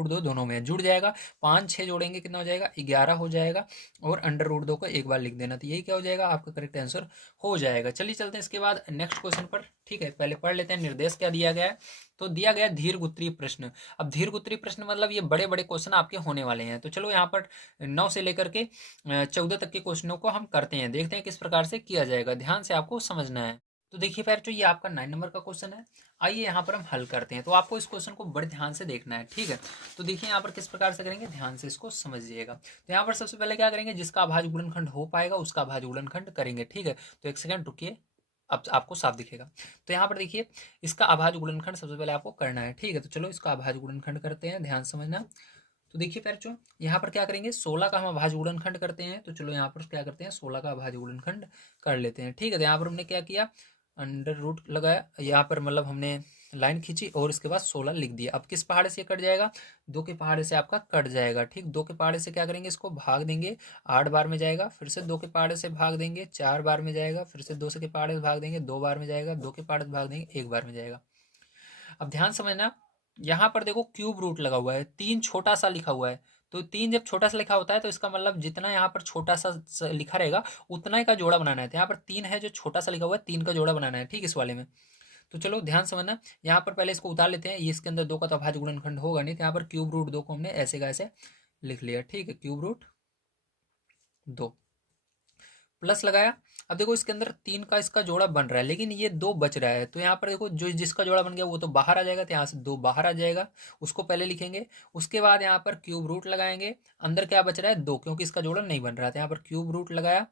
2 दोनों में जुड़ जाएगा, 5 6 जोड़ेंगे कितना हो जाएगा, 11 हो जाएगा, और अंडर रूट 2 को एक बार लिख देना, तो यही क्या हो जाएगा, आपका करेक्ट आंसर हो जाएगा। चलिए चलते हैं इसके बाद नेक्स्ट क्वेश्चन पर, ठीक है। पहले पढ़ लेते हैं निर्देश क्या दिया गया है। तो दिया गया दीर्घ प्रश्न। अब दीर्घ प्रश्न मतलब ये बड़े बड़े क्वेश्चन आपके होने वाले हैं, तो चलो यहाँ पर 9 से लेकर के 14 तक के क्वेश्चनों को हम करते हैं, देखते हैं किस प्रकार से किया जाएगा, ध्यान से आपको समझना है। तो देखिए पैर, जो ये आपका 9 नंबर का क्वेश्चन है, आइए यहाँ पर हम हल करते हैं। तो आपको इस क्वेश्चन को बड़े ध्यान से देखना है, ठीक है। तो देखिए यहाँ पर किस प्रकार से करेंगे, ध्यान से इसको समझिएगा। तो यहाँ पर सबसे पहले क्या करेंगे, जिसका अभाज्य गुणनखंड हो पाएगा उसका अभाज्य गुणनखंड करेंगे, ठीक है। तो एक सेकंड रुकिए, अब आपको साफ दिखेगा। तो यहाँ पर देखिए इसका अभाज्य गुणनखंड सबसे पहले आपको करना है, ठीक है। तो चलो इसका अभाज्य गुणनखंड करते हैं, ध्यान समझना। तो देखिए बच्चों, यहाँ पर क्या करेंगे, 16 का हम अभाज्य गुणनखंड करते हैं, तो चलो यहाँ पर क्या करते हैं, 16 का अभाज्य गुणनखंड कर लेते हैं, ठीक है। तो यहाँ पर हमने क्या किया, अंडर रूट लगाया, यहाँ पर मतलब हमने लाइन खींची और इसके बाद 16 लिख दिया। अब किस पहाड़े से कट जाएगा, 2 के पहाड़े से आपका कट जाएगा, ठीक। 2 के पहाड़े से क्या करेंगे, इसको भाग देंगे, 8 बार में जाएगा, फिर से 2 के पहाड़े से भाग देंगे, 4 बार में जाएगा, फिर से 2 से के पहाड़े से भाग देंगे, 2 बार में जाएगा, 2 के पहाड़े से भाग देंगे, 1 बार में जाएगा। अब ध्यान समझना, यहाँ पर देखो क्यूब रूट लगा हुआ है, 3 छोटा सा लिखा हुआ है, तो 3 जब छोटा सा लिखा होता है तो इसका मतलब जितना यहाँ पर छोटा सा लिखा रहेगा उतना ही का जोड़ा बनाना है। तो यहाँ पर 3 है जो छोटा सा लिखा हुआ है, 3 का जोड़ा बनाना है, ठीक, इस वाले में। तो चलो ध्यान समझना, यहाँ पर पहले इसको उतार लेते हैं, ये इसके अंदर 2 का तो अभाज्य गुणनखंड होगा नहीं, तो यहाँ पर क्यूब रूट 2 को हमने ऐसे का ऐसे लिख लिया, ठीक है, क्यूब रूट 2 प्लस लगाया। अब देखो इसके अंदर 3 का इसका जोड़ा बन रहा है, लेकिन ये 2 बच रहा है, तो यहाँ पर देखो जो जिसका जोड़ा बन गया वो तो बाहर आ जाएगा, तो यहाँ से 2 बाहर आ जाएगा, उसको पहले लिखेंगे। उसके बाद यहाँ पर क्यूब रूट लगाएंगे, अंदर क्या बच रहा है 2, क्योंकि इसका जोड़ा नहीं बन रहा है, तो यहाँ पर क्यूब रूट लगाया।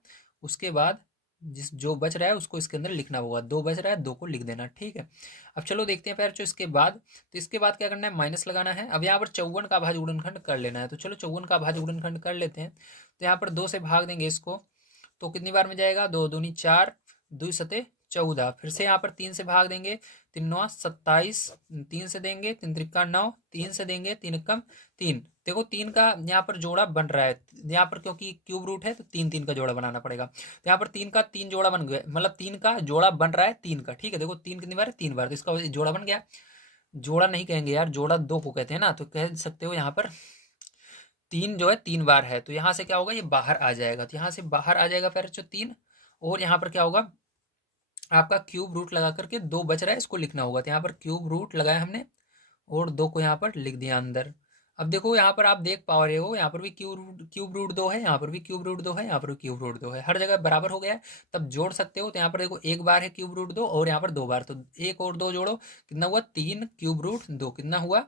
उसके बाद जिस जो बच रहा है उसको इसके अंदर लिखना होगा, 2 बच रहा है, 2 को लिख देना, ठीक है। अब चलो देखते हैं फिर जो इसके बाद, तो इसके बाद क्या करना है, माइनस लगाना है। अब यहाँ पर 54 का अभाज्य गुणनखंड कर लेना है, तो चलो 54 का अभाज्य गुणनखंड कर लेते हैं। तो यहाँ पर 2 से भाग देंगे इसको, तो कितनी बार में जाएगा, 2 दूनी 4, 2 सते 14, फिर से यहाँ पर 3 से भाग देंगे, 3 9 27, 3 से देंगे, 3 त्रिका 9, 3 से देंगे, 3 एकम 3। देखो 3 का यहाँ पर जोड़ा बन रहा है, यहाँ पर क्योंकि क्यूब रूट है तो 3 3 का जोड़ा बनाना पड़ेगा, तो यहाँ पर 3 का 3 जोड़ा बन गया, मतलब 3 का जोड़ा बन रहा है 3 का, ठीक है। देखो 3 कितनी बार है, 3 बार, तो इसका जोड़ा बन गया। जोड़ा नहीं कहेंगे यार, जोड़ा 2 को कहते हैं ना, तो कह सकते हो यहाँ पर 3 जो है 3 बार है, तो यहाँ से क्या होगा, ये बाहर आ जाएगा, तो यहाँ से बाहर आ जाएगा फिर जो 3, और यहाँ पर क्या होगा, आपका क्यूब रूट लगा करके 2 बच रहा है, इसको लिखना होगा, तो यहाँ पर क्यूब रूट लगाया हमने और 2 को यहाँ पर लिख दिया अंदर। अब देखो यहाँ पर आप देख पा रहे हो, यहाँ पर भी क्यूब रूट 2 है, यहाँ पर भी क्यूब रूट 2 है, यहाँ पर भी क्यूब रूट 2 है, हर जगह बराबर हो गया है, तब जोड़ सकते हो। तो यहाँ पर देखो 1 बार है क्यूब रूट 2 और यहाँ पर 2 बार, तो 1 और 2 जोड़ो, कितना हुआ, 3 क्यूब रूट 2, कितना हुआ,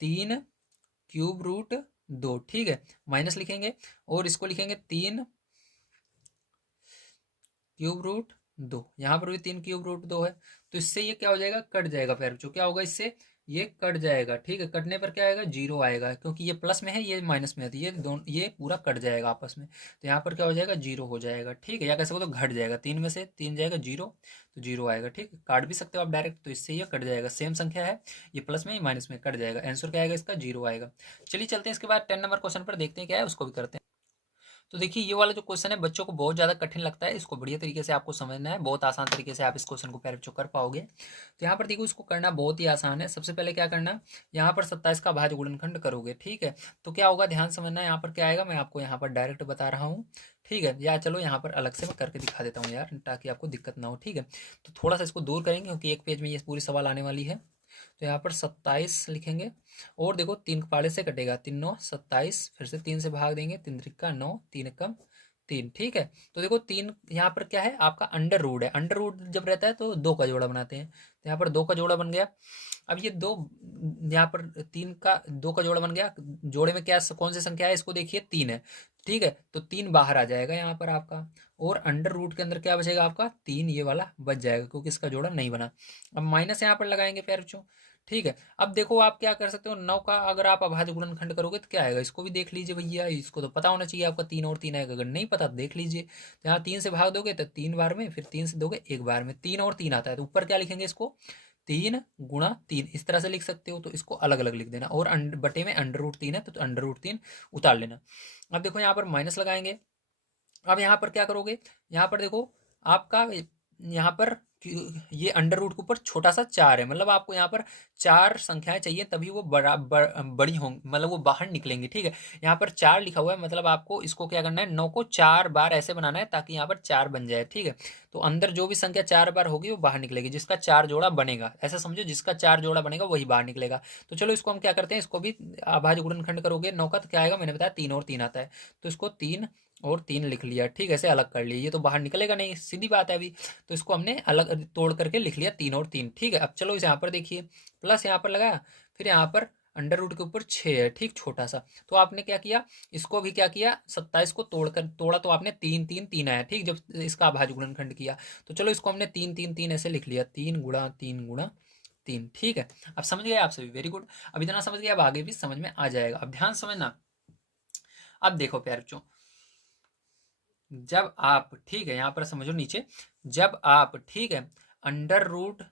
3 क्यूब रूट 2, ठीक है। माइनस लिखेंगे और इसको लिखेंगे 3 क्यूब रूट 2, यहाँ पर भी 3 क्यूब रूट 2 है, तो इससे ये क्या हो जाएगा, कट जाएगा, फिर जो क्या होगा, इससे ये कट जाएगा, ठीक है। कटने पर क्या आएगा, 0 आएगा, क्योंकि ये प्लस में है ये माइनस में है, तो ये दोनों ये पूरा कट जाएगा आपस में, तो यहाँ पर क्या हो जाएगा, 0 हो जाएगा, ठीक है। या कैसे हो, तो घट जाएगा, 3 में से 3 जाएगा 0, तो 0 आएगा, ठीक है। काट भी सकते हो आप डायरेक्ट, तो इससे ये कट जाएगा, सेम संख्या है, ये प्लस में ये माइनस में कट जाएगा, आंसर क्या आएगा इसका, 0 आएगा। चलिए चलते हैं इसके बाद 10 नंबर क्वेश्चन पर, देखते हैं क्या है, उसको भी करते हैं। तो देखिए ये वाला जो क्वेश्चन है बच्चों को बहुत ज़्यादा कठिन लगता है, इसको बढ़िया तरीके से आपको समझना है, बहुत आसान तरीके से आप इस क्वेश्चन को पैरचो कर पाओगे। तो यहाँ पर देखो इसको करना बहुत ही आसान है। सबसे पहले क्या करना, यहाँ पर 27 का भाज्य गुणनखंड करोगे, ठीक है। तो क्या होगा, ध्यान समझना है, यहाँ पर क्या आएगा, मैं आपको यहाँ पर डायरेक्ट बता रहा हूँ, ठीक है। या चलो यहाँ पर अलग से मैं करके दिखा देता हूँ यार, ताकि आपको दिक्कत ना हो, ठीक है। तो थोड़ा सा इसको दूर करेंगे क्योंकि एक पेज में ये पूरी सवाल आने वाली है। तो यहाँ पर 27 लिखेंगे और देखो 3 पाड़े से कटेगा, 3 9 27, फिर से 3 से भाग देंगे, 3 त्रिका 9, 3 एकम 3, ठीक है। तो देखो 3 यहाँ पर क्या है आपका अंडर रूट है, अंडर रूट जब रहता है तो 2 का जोड़ा बनाते हैं, तो यहाँ पर 2 का जोड़ा बन गया। अब ये 2 यहाँ पर 3 का 2 का जोड़ा बन गया, जोड़े में क्या कौन सी संख्या है इसको देखिए 3 है, ठीक है। तो 3 बाहर आ जाएगा यहाँ पर आपका, और अंडर रूट के अंदर क्या बचेगा आपका 3, ये वाला बच जाएगा क्योंकि इसका जोड़ा नहीं बना। अब माइनस यहाँ पर लगाएंगे प्यारे बच्चों, ठीक है। अब देखो आप क्या कर सकते हो, 9 का अगर आप अभाज्य गुणनखंड करोगे तो क्या आएगा, इसको भी देख लीजिए भैया, इसको तो पता होना चाहिए आपका 3 और 3 आएगा, अगर नहीं पता तो देख लीजिए। तो यहाँ 3 से भाग दोगे तो 3 बार में, फिर 3 से दोगे 1 बार में, 3 और 3 आता है तो ऊपर क्या लिखेंगे इसको 3 गुणा 3, इस तरह से लिख सकते हो, तो इसको अलग अलग लिख देना, और बटे में अंडर रूट 3 है तो अंडर रूट 3 उतार लेना। अब देखो यहाँ पर माइनस लगाएंगे। अब यहाँ पर क्या करोगे, यहाँ पर देखो आपका यहाँ पर ये अंडर रूट के ऊपर छोटा सा 4 है, मतलब आपको यहाँ पर 4 संख्याएं चाहिए तभी वो बड़ी होंगी, मतलब वो बाहर निकलेंगी, ठीक है। यहाँ पर 4 लिखा हुआ है, मतलब आपको इसको क्या करना है, 9 को 4 बार ऐसे बनाना है ताकि यहाँ पर 4 बन जाए, ठीक है। तो अंदर जो भी संख्या 4 बार होगी वो बाहर निकलेगी, जिसका 4 जोड़ा बनेगा, ऐसा समझो जिसका 4 जोड़ा बनेगा वही बाहर निकलेगा। तो चलो इसको हम क्या करते हैं, इसको भी अभाज्य गुणनखंड करोगे 9 का तो क्या आएगा, मैंने बताया 3 और 3 आता है, तो इसको 3 और 3 लिख लिया, ठीक है, ऐसे अलग कर लिया, ये तो बाहर निकलेगा नहीं, सीधी बात है अभी। तो इसको हमने अलग तोड़ करके लिख लिया 3 और 3, ठीक है। अब चलो इस यहाँ पर देखिए, प्लस यहाँ पर लगाया, फिर यहाँ पर अंडर रूट के ऊपर 6 है, ठीक, छोटा सा। तो आपने क्या किया, इसको भी क्या किया, 27 को तोड़ा तो आपने 3 3 3 आया, ठीक, जब इसका अभाज्य गुणनखंड किया। तो चलो इसको हमने 3 3 3 ऐसे लिख लिया, 3 गुणा 3 गुणा 3, ठीक है। अब समझ गए आप सभी, वेरी गुड। अब इतना समझ गए, अब आगे भी समझ में आ जाएगा, अब ध्यान समझना। अब देखो प्यारे बच्चों, जब आप, ठीक है, यहाँ पर समझो नीचे, जब आप, ठीक है, अंडर रूट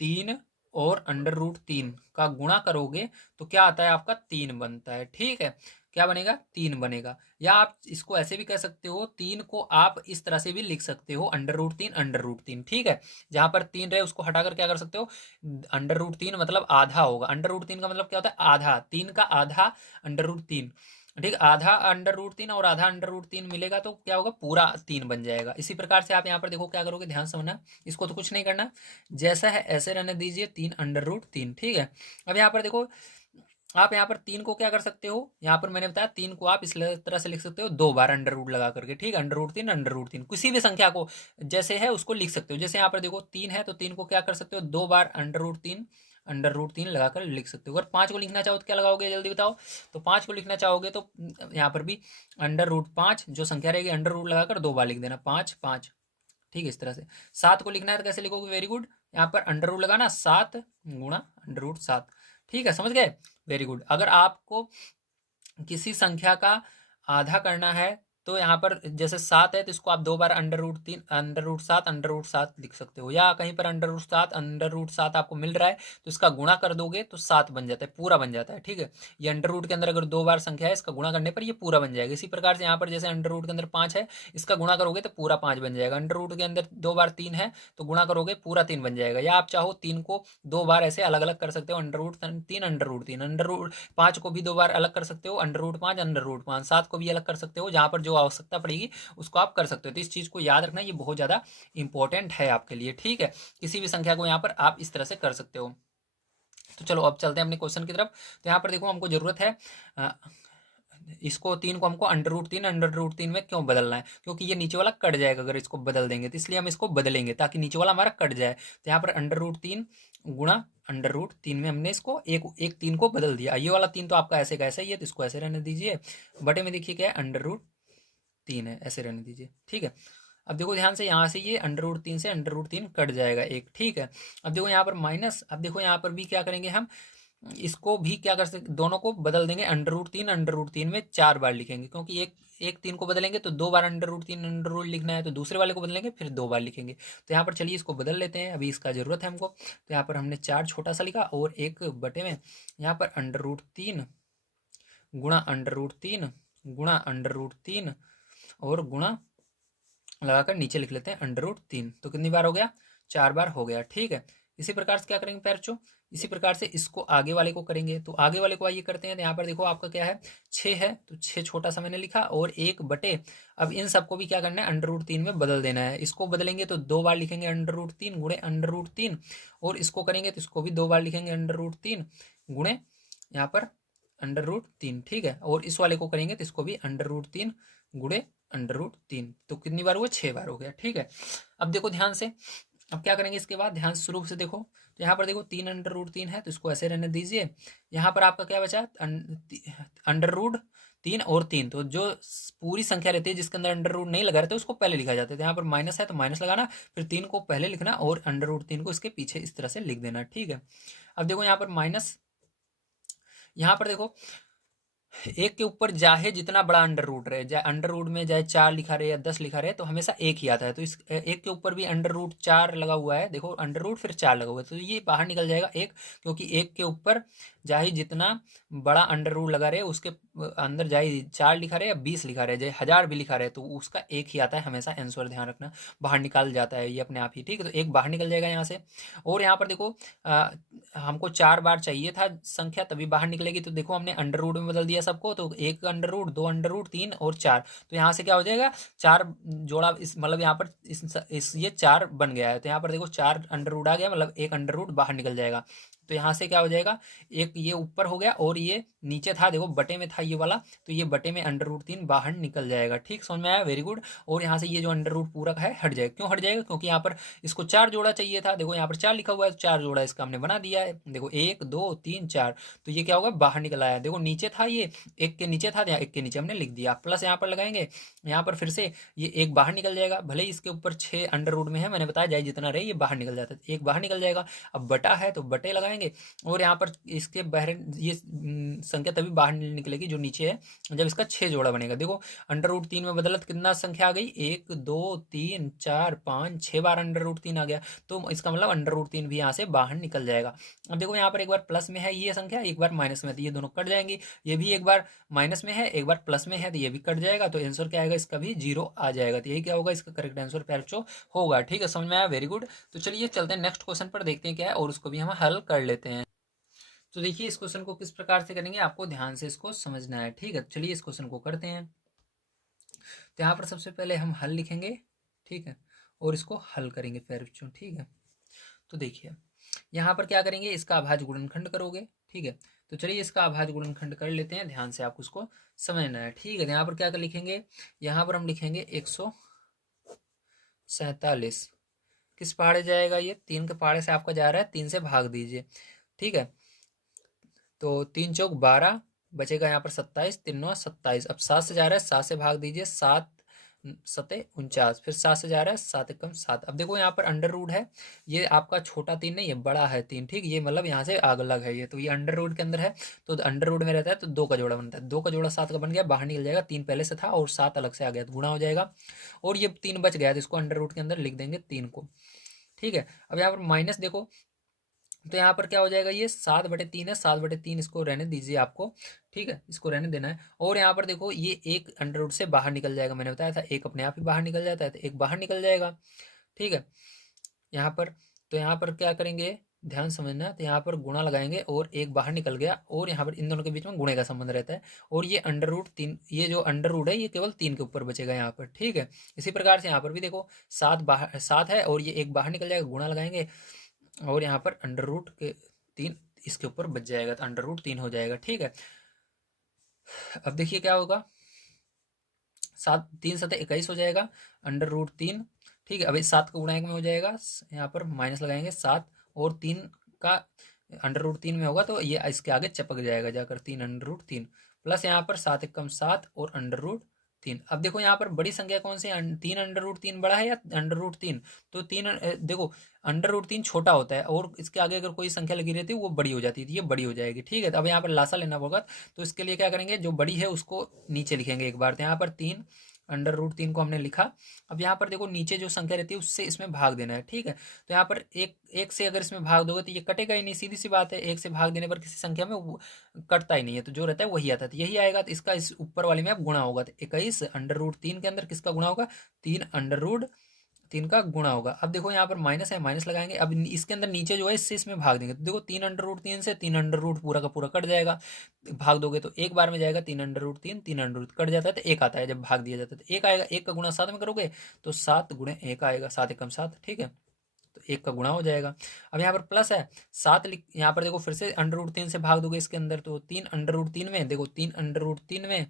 3 और अंडर रूट 3 का गुणा करोगे तो क्या आता है आपका 3 बनता है, ठीक है। क्या बनेगा, 3 बनेगा। या आप इसको ऐसे भी कह सकते हो, 3 को आप इस तरह से भी लिख सकते हो, अंडर रूट 3 अंडर रूट 3, ठीक है। जहां पर 3 रहे उसको हटाकर क्या कर सकते हो, अंडर रूट 3 मतलब आधा होगा, अंडर रूट 3 का मतलब क्या होता है आधा, 3 का आधा अंडर रूट 3, ठीक, आधा अंडर रूट 3 और आधा अंडर रूट 3 मिलेगा तो क्या होगा, पूरा 3 बन जाएगा। इसी प्रकार से आप यहाँ पर देखो क्या करोगे, ध्यान समझना, इसको तो कुछ नहीं करना, जैसा है ऐसे रहने दीजिए, 3 अंडर रूट 3, ठीक है। अब यहाँ पर देखो, आप यहाँ पर 3 को क्या कर सकते हो, यहाँ पर मैंने बताया 3 को आप इस तरह से लिख सकते हो, 2 बार अंडर रूट लगा करके, ठीक, अंडर रूट 3 अंडर रूट 3, किसी भी संख्या को जैसे है उसको लिख सकते हो। जैसे यहाँ पर देखो 3 है तो 3 को क्या कर सकते हो, 2 बार अंडर रूट 3 लगाकर लिख सकते हो। अगर 5 को लिखना चाहो तो क्या लगाओगे, जल्दी बताओ। तो 5 को लिखना चाहोगे तो यहाँ पर भी अंडर रूट 5 जो संख्या रहेगी अंडर रूट लगाकर 2 बार लिख देना, 5 5, ठीक है, इस तरह से। 7 को लिखना है तो कैसे लिखोगे, वेरी गुड, यहाँ पर अंडर रूट लगाना, 7 गुणा अंडर रूट 7, ठीक है, समझ गए, वेरी गुड। अगर आपको किसी संख्या का आधा करना है तो यहाँ पर जैसे 7 है तो इसको आप 2 बार अंडर रूट 3 अंडर रूट 7 लिख सकते हो, या कहीं पर अंडर रूट 7 आपको मिल रहा है तो इसका गुणा कर दोगे तो 7 बन जाता है, पूरा बन जाता है, ठीक है। ये अंडर रूट के अंदर अगर 2 बार संख्या है, इसका गुणा करने पर ये पूरा बन जाएगा। इसी प्रकार से यहाँ पर जैसे अंडर रूट के अंदर 5 है, इसका गुणा करोगे तो पूरा 5 बन जाएगा। अंडर रूट के अंदर 2 बार 3 है तो गुणा करोगे पूरा 3 बन जाएगा। या आप चाहो 3 को 2 बार ऐसे अलग अलग कर सकते हो, under root 3 under root 3, under root 5 को भी 2 बार अलग कर सकते हो, अंडर रूट 5 अंडर रूट 5, 7 को भी अलग कर सकते हो, जहां पर जो आवश्यकता पड़ेगी उसको आप कर सकते हो। तो इस चीज को याद रखना, ये बहुत ज्यादा इंपॉर्टेंट है आपके लिए, ठीक है। किसी भी संख्या को यहाँ पर आप इस तरह से कर सकते हो। तो चलो अब चलते हैं अपने क्वेश्चन की तरफ। तो यहाँ पर देखो हमको जरूरत है इसको 3 को हमको अंडर रूट 3 में क्यों बदलना है, क्योंकि ये नीचे वाला कट जाएगा अगर इसको बदल देंगे, तो इसलिए हम इसको बदलेंगे ताकि नीचे वाला हमारा कट जाए। तो यहाँ पर अंडर रूट 3 गुणा अंडर रूट 3 में हमने इसको एक 3 को बदल दिया। ये वाला 3 तो आपका ऐसे का ऐसा ही है तो इसको ऐसे रहने दीजिए, बटे में देखिए क्या है, अंडर रूट 3 है, ऐसे रहने दीजिए, ठीक है। अब देखो ध्यान से, यहाँ से ये अंडर रूट 3 से अंडर रूट 3 कट जाएगा एक, ठीक है। अब देखो यहाँ पर माइनस, अब देखो यहाँ पर भी क्या करेंगे हम, इसको भी क्या कर सकते, दोनों को बदल देंगे, अंडर रूट 3 में 4 बार लिखेंगे, क्योंकि एक 3 को बदलेंगे तो 2 बार अंडर रूट 3 अंडर रूट लिखना है, तो दूसरे वाले को बदलेंगे फिर 2 बार लिखेंगे। तो यहाँ पर चलिए इसको बदल लेते हैं, अभी इसका जरूरत है हमको। तो यहाँ पर हमने 4 छोटा सा लिखा और एक बटे में यहाँ पर अंडर रूट 3 गुणा अंडर रूट 3 गुणा अंडर रूट 3 और गुणा लगाकर नीचे लिख लेते हैं अंडर रूट 3। तो कितनी बार हो गया, 4 बार हो गया, ठीक है। इसी प्रकार से क्या करेंगे प्यारे बच्चों, इसी प्रकार से इसको आगे वाले को करेंगे। तो आगे वाले को आइए करते हैं। तो यहाँ पर देखो आपका क्या है, 6 है तो 6 छोटा सा मैंने लिखा और एक बटे, अब इन सबको भी क्या करना है, अंडर रूट 3 में बदल देना है। इसको बदलेंगे तो 2 बार लिखेंगे अंडर रूट 3 गुणे अंडर रूट 3, और इसको करेंगे तो इसको भी 2 बार लिखेंगे अंडर रूट 3 गुणे यहाँ पर अंडर रूट 3, ठीक है। और इस वाले को करेंगे तो इसको भी अंडर रूट 3 गुणे √3। तो कितनी बार हुआ, 6 बार हो गया। ठीक है, अब देखो ध्यान से, अब क्या करेंगे इसके बाद, ध्यान से शुरू से देखो। तो यहाँ पर देखो 3 √3 है, तो इसको ऐसे रहने दीजिए। यहाँ पर आपका क्या बचा, √3 और 3। तो जो पूरी संख्या रहती है जिसके अंदर अंडर रूट नहीं लगा रहता है उसको पहले लिखा जाता है। तो यहाँ पर माइनस है तो माइनस लगाना, फिर 3 को पहले लिखना और √3 को इसके पीछे इस तरह से लिख देना। ठीक है, अब देखो यहाँ पर माइनस, यहाँ पर देखो एक के ऊपर चाहे जितना बड़ा अंडर रूट रहे, चाहे अंडर रूट में चाहे 4 लिखा रहे या 10 लिखा रहे, तो हमेशा एक ही आता है। तो इस एक के ऊपर भी √4 लगा हुआ है, देखो अंडर रूट फिर 4 लगा हुआ है, तो ये बाहर निकल जाएगा एक, क्योंकि एक के ऊपर चाहे जितना बड़ा अंडर रूट लगा रहे उसके अंदर चाहे 4 लिखा रहे या 20 लिखा रहे, चाहे 1000 भी लिखा रहे, तो उसका एक ही आता है हमेशा आंसर, ध्यान रखना। बाहर निकाल जाता है ये अपने आप ही। ठीक है, तो एक बाहर निकल जाएगा यहाँ से। और यहाँ पर देखो हमको 4 बार चाहिए था संख्या तभी बाहर निकलेगी, तो देखो हमने अंडर रूट में बदल दिया सबको, तो एक अंडर रूट, 2 अंडर रूट, 3 और 4। तो यहाँ से क्या हो जाएगा, 4 जोड़ा, इस मतलब यहाँ पर इस ये 4 बन गया है। तो यहाँ पर देखो 4 अंडर रूट आ गया, मतलब एक अंडर रूट बाहर निकल जाएगा। तो यहाँ से क्या हो जाएगा, एक ये ऊपर हो गया और ये नीचे था, देखो बटे में था ये वाला, तो ये बटे में √3 बाहर निकल जाएगा। ठीक, समझ में आया, वेरी गुड। और यहाँ से ये जो अंडर रूट पूरा का है हट जाएगा। क्यों हट जाएगा, क्योंकि यहाँ पर इसको 4 जोड़ा चाहिए था, देखो यहाँ पर 4 लिखा हुआ है, तो 4 जोड़ा इसका हमने बना दिया है। देखो 1 2 3 4, तो ये क्या होगा, बाहर निकल आया। देखो नीचे था, ये एक के नीचे था, यहाँ एक के नीचे हमने लिख दिया, प्लस यहाँ पर लगाएंगे, यहाँ पर फिर से ये एक बाहर निकल जाएगा, भले ही इसके ऊपर 6 अंडर रूट में है, मैंने बताया जाए जितना रहे ये बाहर निकल जाता है, एक बाहर निकल जाएगा। अब बटा है तो बटे लगाएंगे, और यहाँ पर इसके बाहर ये संख्या तभी बाहर निकलेगी जो नीचे है, जब इसका 6 जोड़ा बनेगा। देखो √3 में बदला तो कितना संख्या आ गई, 1 2 3 4 5 6 बार √3 आ गया, तो इसका मतलब √3 भी यहाँ से बाहर निकल जाएगा। अब देखो यहाँ पर एक बार प्लस में है ये संख्या, एक बार माइनस में है, तो ये दोनों कट जाएंगी। ये भी एक बार माइनस में है, एक बार प्लस में है, तो ये भी कट जाएगा, तो आंसर क्या आएगा, इसका भी 0 आ जाएगा। तो यही क्या होगा, इसका करेक्ट आंसर पैरचो होगा। ठीक है, समझ में आया, वेरी गुड। तो चलिए चलते हैं नेक्स्ट क्वेश्चन पर, देखते हैं क्या है और उसको भी हम हल कर लेते हैं। तो देखिए इस क्वेश्चन को किस प्रकार से करेंगे, आपको ध्यान से इसको समझना है। ठीक है, चलिए इस क्वेश्चन को करते हैं। तो यहाँ पर सबसे पहले हम हल लिखेंगे, ठीक है, और इसको हल करेंगे फिर बच्चों। ठीक है, तो देखिए यहाँ पर क्या करेंगे, इसका अभाज्य गुणनखंड करोगे। ठीक है, तो चलिए इसका अभाज्य गुणनखंड कर लेते हैं, ध्यान से आपको उसको समझना है। ठीक है, यहाँ पर क्या कर लिखेंगे, यहाँ पर हम लिखेंगे 147। किस पहाड़े जाएगा, ये 3 के पहाड़े से आपका जा रहा है, 3 से भाग दीजिए। ठीक है, तो 3 चौक 12 बचेगा, यहाँ पर 27, 3 9 27। अब 7 से जा रहा है, 7 से भाग दीजिए, 7 7 49, फिर 7 से जा रहा है, 7 एकम 7। अब देखो यहाँ पर अंडर रूट है, ये आपका छोटा 3 नहीं, ये बड़ा है 3। ठीक, ये मतलब यहाँ से आग अलग है ये, तो ये अंडर रूट के अंदर है, तो अंडर रूट में रहता है, तो 2 का जोड़ा बनता है, 2 का जोड़ा 7 का बन गया, बाहर निकल जाएगा, 3 पहले से था और 7 अलग से आ गया, तो गुणा हो जाएगा। और ये 3 बच गया, तो इसको अंडर रूट के अंदर लिख देंगे 3 को। ठीक है, अब यहाँ पर माइनस देखो, तो यहाँ पर क्या हो जाएगा, ये 7/3 है, 7/3 इसको रहने दीजिए आपको। ठीक है, इसको रहने देना है। और यहाँ पर देखो ये एक अंडर रूट से बाहर निकल जाएगा, मैंने बताया था एक अपने आप ही बाहर निकल जाता है, तो एक बाहर निकल जाएगा। ठीक है, यहाँ पर, तो यहाँ पर क्या करेंगे, ध्यान समझना, तो यहाँ पर गुणा लगाएंगे और एक बाहर निकल गया, और यहाँ पर इन दोनों के बीच में गुणे का संबंध रहता है, और ये √3, ये जो अंडर रूट है ये केवल 3 के ऊपर बचेगा यहाँ पर। ठीक है, इसी प्रकार से यहाँ पर भी देखो 7 है और ये एक बाहर निकल जाएगा, गुणा लगाएंगे, और यहाँ पर √3 इसके ऊपर बच जाएगा, तो √3 हो जाएगा। ठीक है, अब देखिए क्या होगा, 7 3 7 21 हो जाएगा, √3। ठीक है, अब इस 7 का गुणा 1 में हो जाएगा, यहाँ पर माइनस लगाएंगे, 7 और 3 का √3 में होगा, तो ये इसके आगे चपक जाएगा जाकर, 3 प्लस यहाँ पर 7 एकम 7 और √3। अब देखो यहाँ पर बड़ी संख्या कौन सी है, 3 बड़ा है या √3, तो 3 देखो √3 छोटा होता है, और इसके आगे अगर कोई संख्या लगी रहती है वो बड़ी हो जाती है, तो ये बड़ी हो जाएगी। ठीक है, तो अब यहाँ पर लासा लेना होगा, तो इसके लिए क्या करेंगे, जो बड़ी है उसको नीचे लिखेंगे एक बार, तो यहाँ पर 3 को हमने लिखा। अब यहाँ पर देखो नीचे जो संख्या रहती है उससे इसमें भाग देना है। ठीक है, तो यहाँ पर एक से अगर इसमें भाग दोगे तो ये कटेगा ही नहीं, सीधी सी बात है, एक से भाग देने पर किसी संख्या में वो कटता ही नहीं है, तो जो रहता है वही आता है, तो यही आएगा। तो इसका इस ऊपर वाले में अब गुणा होगा, तो 21 √3 के अंदर किसका गुणा होगा, 3 का गुणा होगा। अब देखो यहाँ पर माइनस है, माइनस लगाएंगे, अब इसके अंदर नीचे जो है इससे इसमें भाग देंगे, तो देखो 3 √3 से 3 पूरा का पूरा कट जाएगा, भाग दोगे तो एक बार में जाएगा, 3 √3 कट जाता है तो एक आता है, जब भाग दिया जाता है तो एक आएगा, एक का गुणा 7 में करोगे तो 7 × 1 आएगा, 7 एकम 7। ठीक है, तो 1 का गुणा हो जाएगा। अब यहाँ पर प्लस है, 7 यहाँ पर देखो फिर से √3 से भाग दोगे इसके अंदर, तो 3 √3 में देखो, 3 √3 में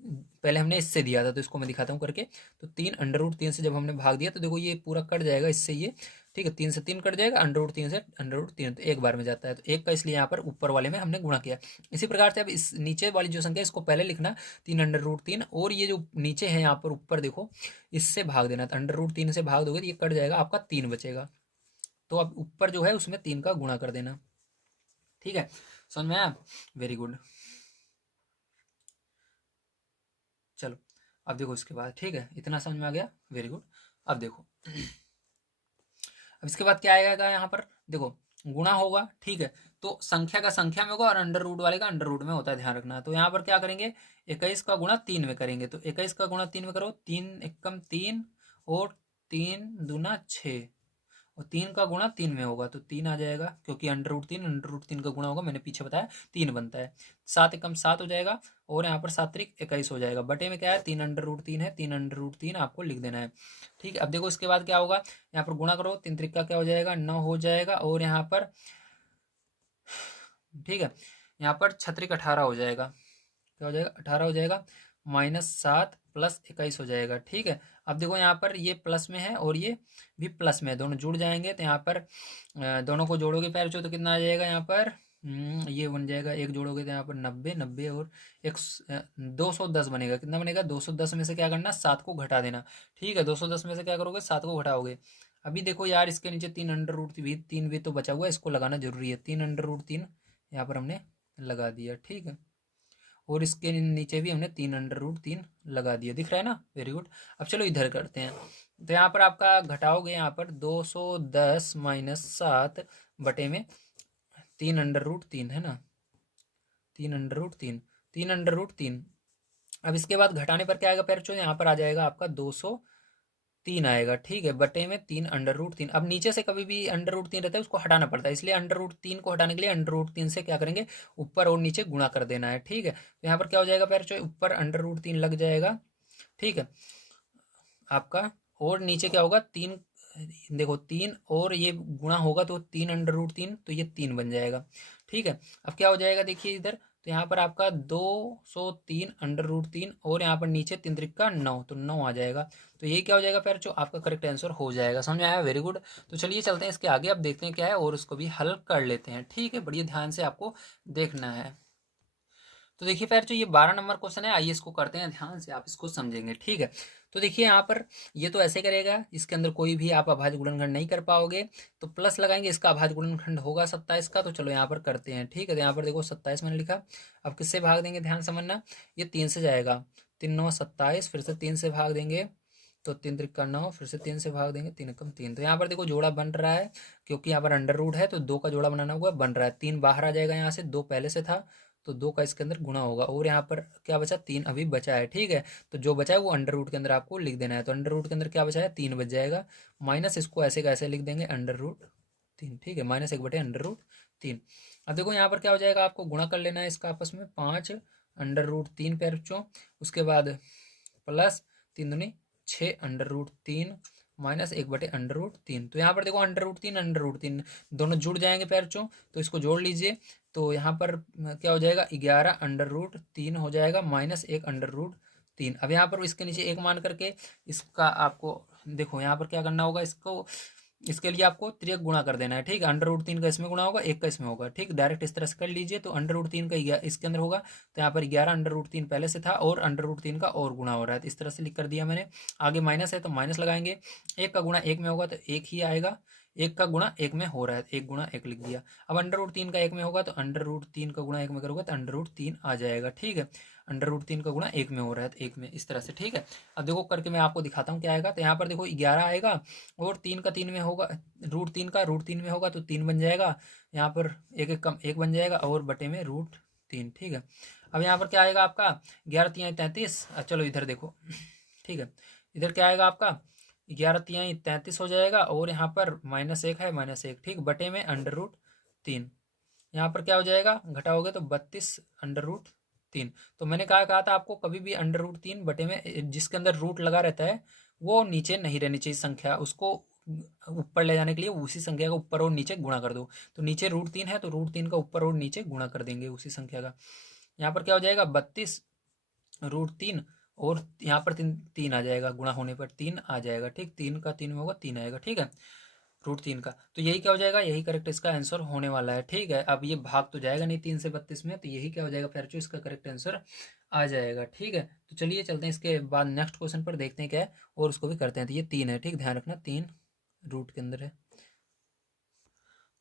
पहले हमने इससे दिया था, तो इसको मैं दिखाता हूँ करके। तो 3 √3 से जब हमने भाग दिया तो देखो ये पूरा कट जाएगा इससे ये, ठीक है, 3 से 3 कट जाएगा, √3 से √3 तो एक बार में जाता है, तो एक का इसलिए यहाँ पर ऊपर वाले में हमने गुणा किया। इसी प्रकार से अब इस नीचे वाली जो संख्या है इसको पहले लिखना 3 √3, और ये जो नीचे है यहाँ पर ऊपर देखो इससे भाग देना, तो √3 से भाग दोगे तो ये कट जाएगा, आपका 3 बचेगा। तो अब ऊपर जो है उसमें 3 का गुणा कर देना, ठीक है, समझ में आया? Very good. चलो अब देखो इसके बाद, ठीक है, इतना समझ में आ गया, वेरी गुड। अब देखो अब इसके बाद क्या आएगा यहाँ पर, देखो गुणा होगा, ठीक है, तो संख्या का संख्या में होगा और अंडर रूट वाले का अंडर रूट में होता है, ध्यान रखना। तो यहाँ पर क्या करेंगे, 21 का गुणा 3 में करेंगे, तो 21 का गुणा 3 में करो, 3 एकम 3 और 3 दूना 6, और 3 का गुणा 3 में होगा तो 3 आ जाएगा, क्योंकि अंडर रूट 3 का गुणा होगा, मैंने पीछे बताया 3 बनता है। 7 एकम 7 हो जाएगा, और यहाँ पर 7 त्रिक 21 हो जाएगा, बटे में क्या है 3 √3 है, 3 √3 आपको लिख देना है, ठीक है। अब देखो इसके बाद क्या होगा, यहाँ पर गुणा करो, 3 त्रिक का क्या हो जाएगा 9 हो जाएगा, और यहाँ पर ठीक है, यहाँ पर 6 त्रिक 18 हो जाएगा, क्या हो जाएगा 18 हो जाएगा, -7 + 21 हो जाएगा, ठीक है। अब देखो यहाँ पर ये प्लस में है और ये भी प्लस में है, दोनों जुड़ जाएंगे, तो यहाँ पर दोनों को जोड़ोगे पैर चो तो कितना आ जाएगा यहाँ पर, ये बन जाएगा, एक जोड़ोगे तो यहाँ पर 90 90 और एक 210 बनेगा, कितना बनेगा 210 में से क्या करना 7 को घटा देना, ठीक है, 210 में से क्या करोगे 7 को घटाओगे। अभी देखो यार इसके नीचे 3 भी तो बचा हुआ है, इसको लगाना जरूरी है, 3 √3 यहाँ पर हमने लगा दिया, ठीक है, और इसके नीचे भी हमने 3 √3 लगा दिया, दिख रहा है ना, वेरी गुड। अब चलो इधर करते हैं, तो यहाँ पर आपका घटाओगे, यहाँ पर 210 -7 बटे में 3 √3 है ना, 3 √3, 3 √3। अब इसके बाद घटाने पर क्या आएगा पैरचो, यहाँ पर आ जाएगा आपका 203 आएगा, ठीक है, बटे में 3 √3। अब नीचे से कभी भी √3 रहता है उसको हटाना पड़ता है, इसलिए √3 को हटाने के लिए √3 से क्या करेंगे ऊपर और नीचे गुणा कर देना है, ठीक है। तो यहाँ पर क्या हो जाएगा पैरचो, ऊपर √3 लग जाएगा, ठीक है आपका, और नीचे क्या होगा 3, देखो 3 और ये गुणा होगा तो 3 √3, तो ये 3 बन जाएगा, ठीक है। अब क्या हो जाएगा देखिए इधर, तो यहाँ पर आपका 203 √3, और यहाँ पर नीचे 3 त्रिका 9, तो 9 आ जाएगा, तो ये क्या हो जाएगा पैर जो आपका करेक्ट आंसर हो जाएगा, समझ में आया, वेरी गुड। तो चलिए चलते हैं इसके आगे, अब देखते हैं क्या है और उसको भी हल कर लेते हैं, ठीक है, बढ़िया ध्यान से आपको देखना है। तो देखिए पैर जो ये 12 नंबर क्वेश्चन है, आइए इसको करते हैं ध्यान से, आप इसको समझेंगे, ठीक है। तो देखिए यहाँ पर ये तो ऐसे करेगा, इसके अंदर कोई भी आप अभाज्य गुणनखंड नहीं कर पाओगे, तो प्लस लगाएंगे, इसका अभाज्य गुणनखंड होगा 27 का, तो चलो यहाँ पर करते हैं, ठीक है। तो यहाँ पर देखो 27 मैंने लिखा, अब किससे भाग देंगे ध्यान समझना, ये 3 से जाएगा, 3 9 27, फिर से 3 से भाग देंगे, तो 3 त्रिका 9, फिर से 3 से भाग देंगे, 3 एकम 3, तो यहाँ पर देखो जोड़ा बन रहा है, क्योंकि यहाँ पर अंडर रूट है तो 2 का जोड़ा बनाना होगा, बन रहा है, 3 बाहर आ जाएगा यहाँ से, 2 पहले से था, तो 2 का इसके अंदर गुणा होगा, और यहाँ पर क्या बचा 3 अभी बचा है, ठीक है। तो जो बचा है वो अंडर रूट के अंदर आपको लिख देना है, तो अंडर रूट के अंदर क्या बचा है 3 बच जाएगा, माइनस इसको ऐसे का ऐसे लिख देंगे √3, ठीक है, -1/√3। अब देखो यहाँ पर क्या हो जाएगा, आपको गुणा कर लेना है इसका आपस में, 5 √3 पे बच्चों, उसके बाद प्लस 3 दूनी 6 √3 -1/√3। तो यहाँ पर देखो √3 दोनों जुड़ जाएंगे पैरचों, तो इसको जोड़ लीजिए, तो यहाँ पर क्या हो जाएगा 11 √3 हो जाएगा, -1/√3। अब यहाँ पर इसके नीचे 1 मान करके इसका आपको देखो यहाँ पर क्या करना होगा, इसको इसके लिए आपको त्रिक गुणा कर देना है, ठीक है, √3 का इसमें गुणा होगा, 1 का इसमें होगा, ठीक, डायरेक्ट इस तरह से कर लीजिए, तो √3 का इसके अंदर होगा, तो यहाँ पर 11 √3 पहले से था, और √3 का और गुणा हो रहा है, तो इस तरह से लिख कर दिया मैंने। आगे माइनस है तो माइनस लगाएंगे, 1 का गुणा 1 में होगा तो 1 ही आएगा, 1 का गुणा 1 में हो रहा है, 1 गुणा 1 लिख दिया। अब √3 का 1 में होगा तो √3 का गुणा 1 में करोगे तो √3 आ जाएगा, ठीक है, √3 का गुणा 1 में हो रहा है तो 1 में, इस तरह से, ठीक है। अब देखो करके मैं आपको दिखाता हूँ क्या आएगा, तो यहाँ पर देखो 11 आएगा, और 3 का 3 में होगा, √3 में होगा तो 3 बन जाएगा, यहाँ पर 1 1 कम 1 बन जाएगा, और बटे में √3, ठीक है। अब यहाँ पर क्या आएगा आपका 11 3 33, चलो इधर देखो, ठीक है, इधर क्या आएगा आपका 11 3 33 हो जाएगा, और यहाँ पर -1 है -1, ठीक, बटे में √3, यहाँ पर क्या हो जाएगा घटाओगे तो 32 √3। तो मैंने कहा था आपको कभी भी √3 बटे में जिसके अंदर रूट लगा रहता है वो नीचे नहीं रहनी चाहिए संख्या, उसको ऊपर ले जाने के लिए उसी संख्या का ऊपर और नीचे गुणा कर दो, तो नीचे √3 है तो √3 का ऊपर और नीचे गुणा कर देंगे उसी संख्या का। यहाँ पर क्या हो जाएगा 32 √3 और यहाँ पर 3 आ जाएगा, गुणा होने पर 3 आ जाएगा। ठीक, 3 का 3 में होगा 3 आएगा। ठीक है, √3 का, तो यही क्या हो जाएगा, यही करेक्ट इसका आंसर होने वाला है। ठीक है, अब ये भाग तो जाएगा नहीं 3 से 32 में, तो यही क्या हो जाएगा फिर जो इसका करेक्ट आंसर आ जाएगा। ठीक है, तो चलिए चलते हैं इसके बाद नेक्स्ट क्वेश्चन पर, देखते हैं क्या है और उसको भी करते हैं। तो ये 3 है, ठीक, ध्यान रखना 3 रूट के अंदर है।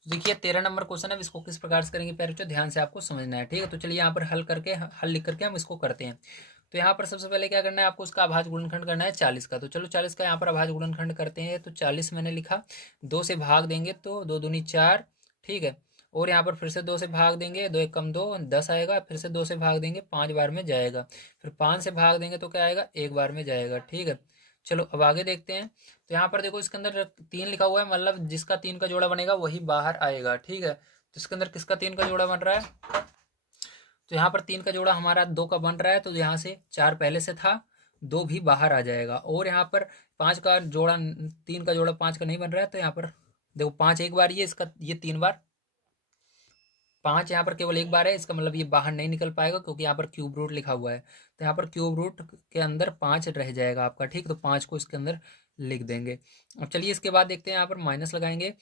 तो देखिए 13 नंबर क्वेश्चन है, इसको किस प्रकार से करेंगे पैरेंटो, ध्यान से आपको समझना है। ठीक है, तो चलिए यहाँ पर हल लिख करके हम इसको करते हैं। तो यहाँ पर सबसे पहले क्या करना है आपको, उसका अभाज्य गुणनखंड करना है 40 का। तो चलो 40 का यहाँ पर अभाज्य गुणनखंड करते हैं। तो 40 मैंने लिखा, 2 से भाग देंगे तो 2 दूनी 4। ठीक है, और यहाँ पर फिर से 2 से भाग देंगे, 2 एकम 2 10 आएगा। फिर से 2 से भाग देंगे 5 बार में जाएगा। फिर 5 से भाग देंगे तो क्या आएगा, 1 बार में जाएगा। ठीक है, चलो अब आगे देखते हैं। तो यहाँ पर देखो इसके अंदर 3 लिखा हुआ है, मतलब जिसका 3 का जोड़ा बनेगा वही बाहर आएगा। ठीक है, तो इसके अंदर किसका 3 का जोड़ा बन रहा है, तो यहाँ पर 3 का जोड़ा हमारा 2 का बन रहा है, तो यहाँ से 4 पहले से था, 2 भी बाहर आ जाएगा। और यहाँ पर 5 का जोड़ा, 3 का जोड़ा 5 का नहीं बन रहा है, तो यहाँ पर देखो 5 एक बार, ये इसका ये 3 बार, 5 यहाँ पर केवल एक बार है, इसका मतलब ये बाहर नहीं निकल पाएगा क्योंकि यहाँ पर क्यूब रूट लिखा हुआ है। तो यहाँ पर क्यूब रूट के अंदर 5 रह जाएगा आपका। ठीक, तो 5 को इसके अंदर लिख देंगे। अब चलिए इसके बाद देखते हैं, यहाँ पर माइनस लगाएंगे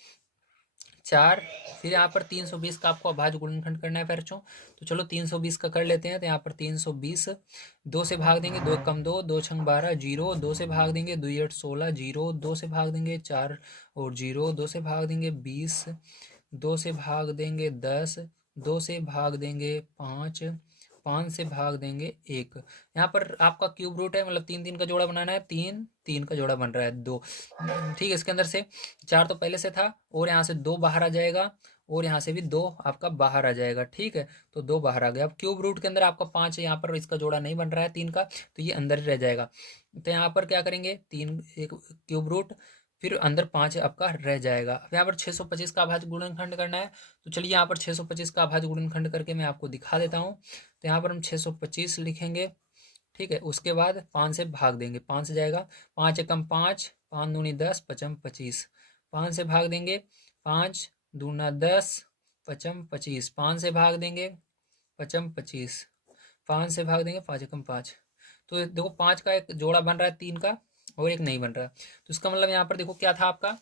4। फिर यहाँ पर 320 का आपको अभाज्य गुणनखंड करना है बच्चों। तो चलो 320 का कर लेते हैं। तो यहाँ पर 320, 2 से भाग देंगे, 2 कम 2, 2 छंग 12 जीरो, 2 से भाग देंगे 2 8 16 जीरो, 2 से भाग देंगे 4 और जीरो, 2 से भाग देंगे 20, 2 से भाग देंगे 10, 2 से भाग देंगे 5, 5 से भाग देंगे 1। यहाँ पर आपका क्यूब रूट है, मतलब 3 3 का जोड़ा बनाना है, 3 3 का जोड़ा बन रहा है 2। ठीक है, इसके अंदर से 4 तो पहले से था, और यहाँ से 2 बाहर आ जाएगा, और यहाँ से भी 2 आपका बाहर आ जाएगा। ठीक है, तो 2 बाहर आ गया। अब क्यूब रूट के अंदर आपका 5 है, यहाँ पर इसका जोड़ा नहीं बन रहा है 3 का, तो ये अंदर ही रह जाएगा। तो यहाँ पर क्या करेंगे, 3 एक क्यूब रूट, फिर अंदर 5 आपका रह जाएगा। अब यहाँ पर 625 का अभाज्य गुणनखंड करना है। तो चलिए यहाँ पर 625 का अभाज्य गुणनखंड करके मैं आपको दिखा देता हूँ। तो यहाँ पर हम 625 लिखेंगे। ठीक है, उसके बाद 5 से भाग देंगे, 5 से जाएगा, 5 एकम 5, 5 दूनी 10, पचम 25। 5 से भाग देंगे, 5 दूना 10, पचम 25। 5 से भाग देंगे, पचम 25। 5 से भाग देंगे, 5 एकम 5। तो देखो 5 का एक जोड़ा बन रहा है 3 का, और एक नहीं बन रहा। तो इसका मतलब यहाँ पर देखो क्या था आपका,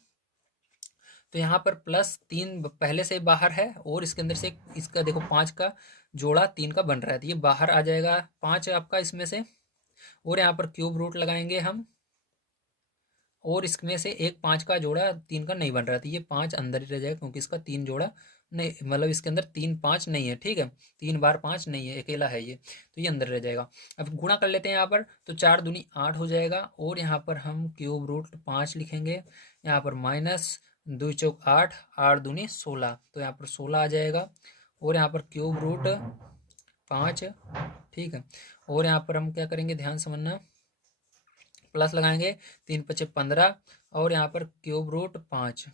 तो यहाँ पर +3 पहले से बाहर है, और इसके अंदर से इसका देखो 5 का जोड़ा 3 का बन रहा है, तो ये बाहर आ जाएगा 5 आपका इसमें से। और यहाँ पर क्यूब रूट लगाएंगे हम, और इसमें से एक 5 का जोड़ा 3 का नहीं बन रहा था, ये 5 अंदर ही रह जाएगा क्योंकि इसका 3 जोड़ा नहीं, मतलब इसके अंदर 3 5 नहीं है। ठीक है, 3 बार 5 नहीं है, अकेला है ये, तो ये अंदर रह जाएगा। अब गुणा कर लेते हैं यहाँ पर, तो 4 दूनी 8 हो जाएगा, और यहाँ पर हम क्यूब रूट 5 लिखेंगे। यहाँ पर माइनस 2 चौक 8, 8 दूनी 16, तो यहाँ पर 16 आ जाएगा। और यहाँ पर क्यूब रूट 5। ठीक है, और यहाँ पर हम क्या करेंगे, ध्यान समझना, प्लस लगाएंगे, 3 पचे 15, और यहाँ पर क्यूब रूट 5।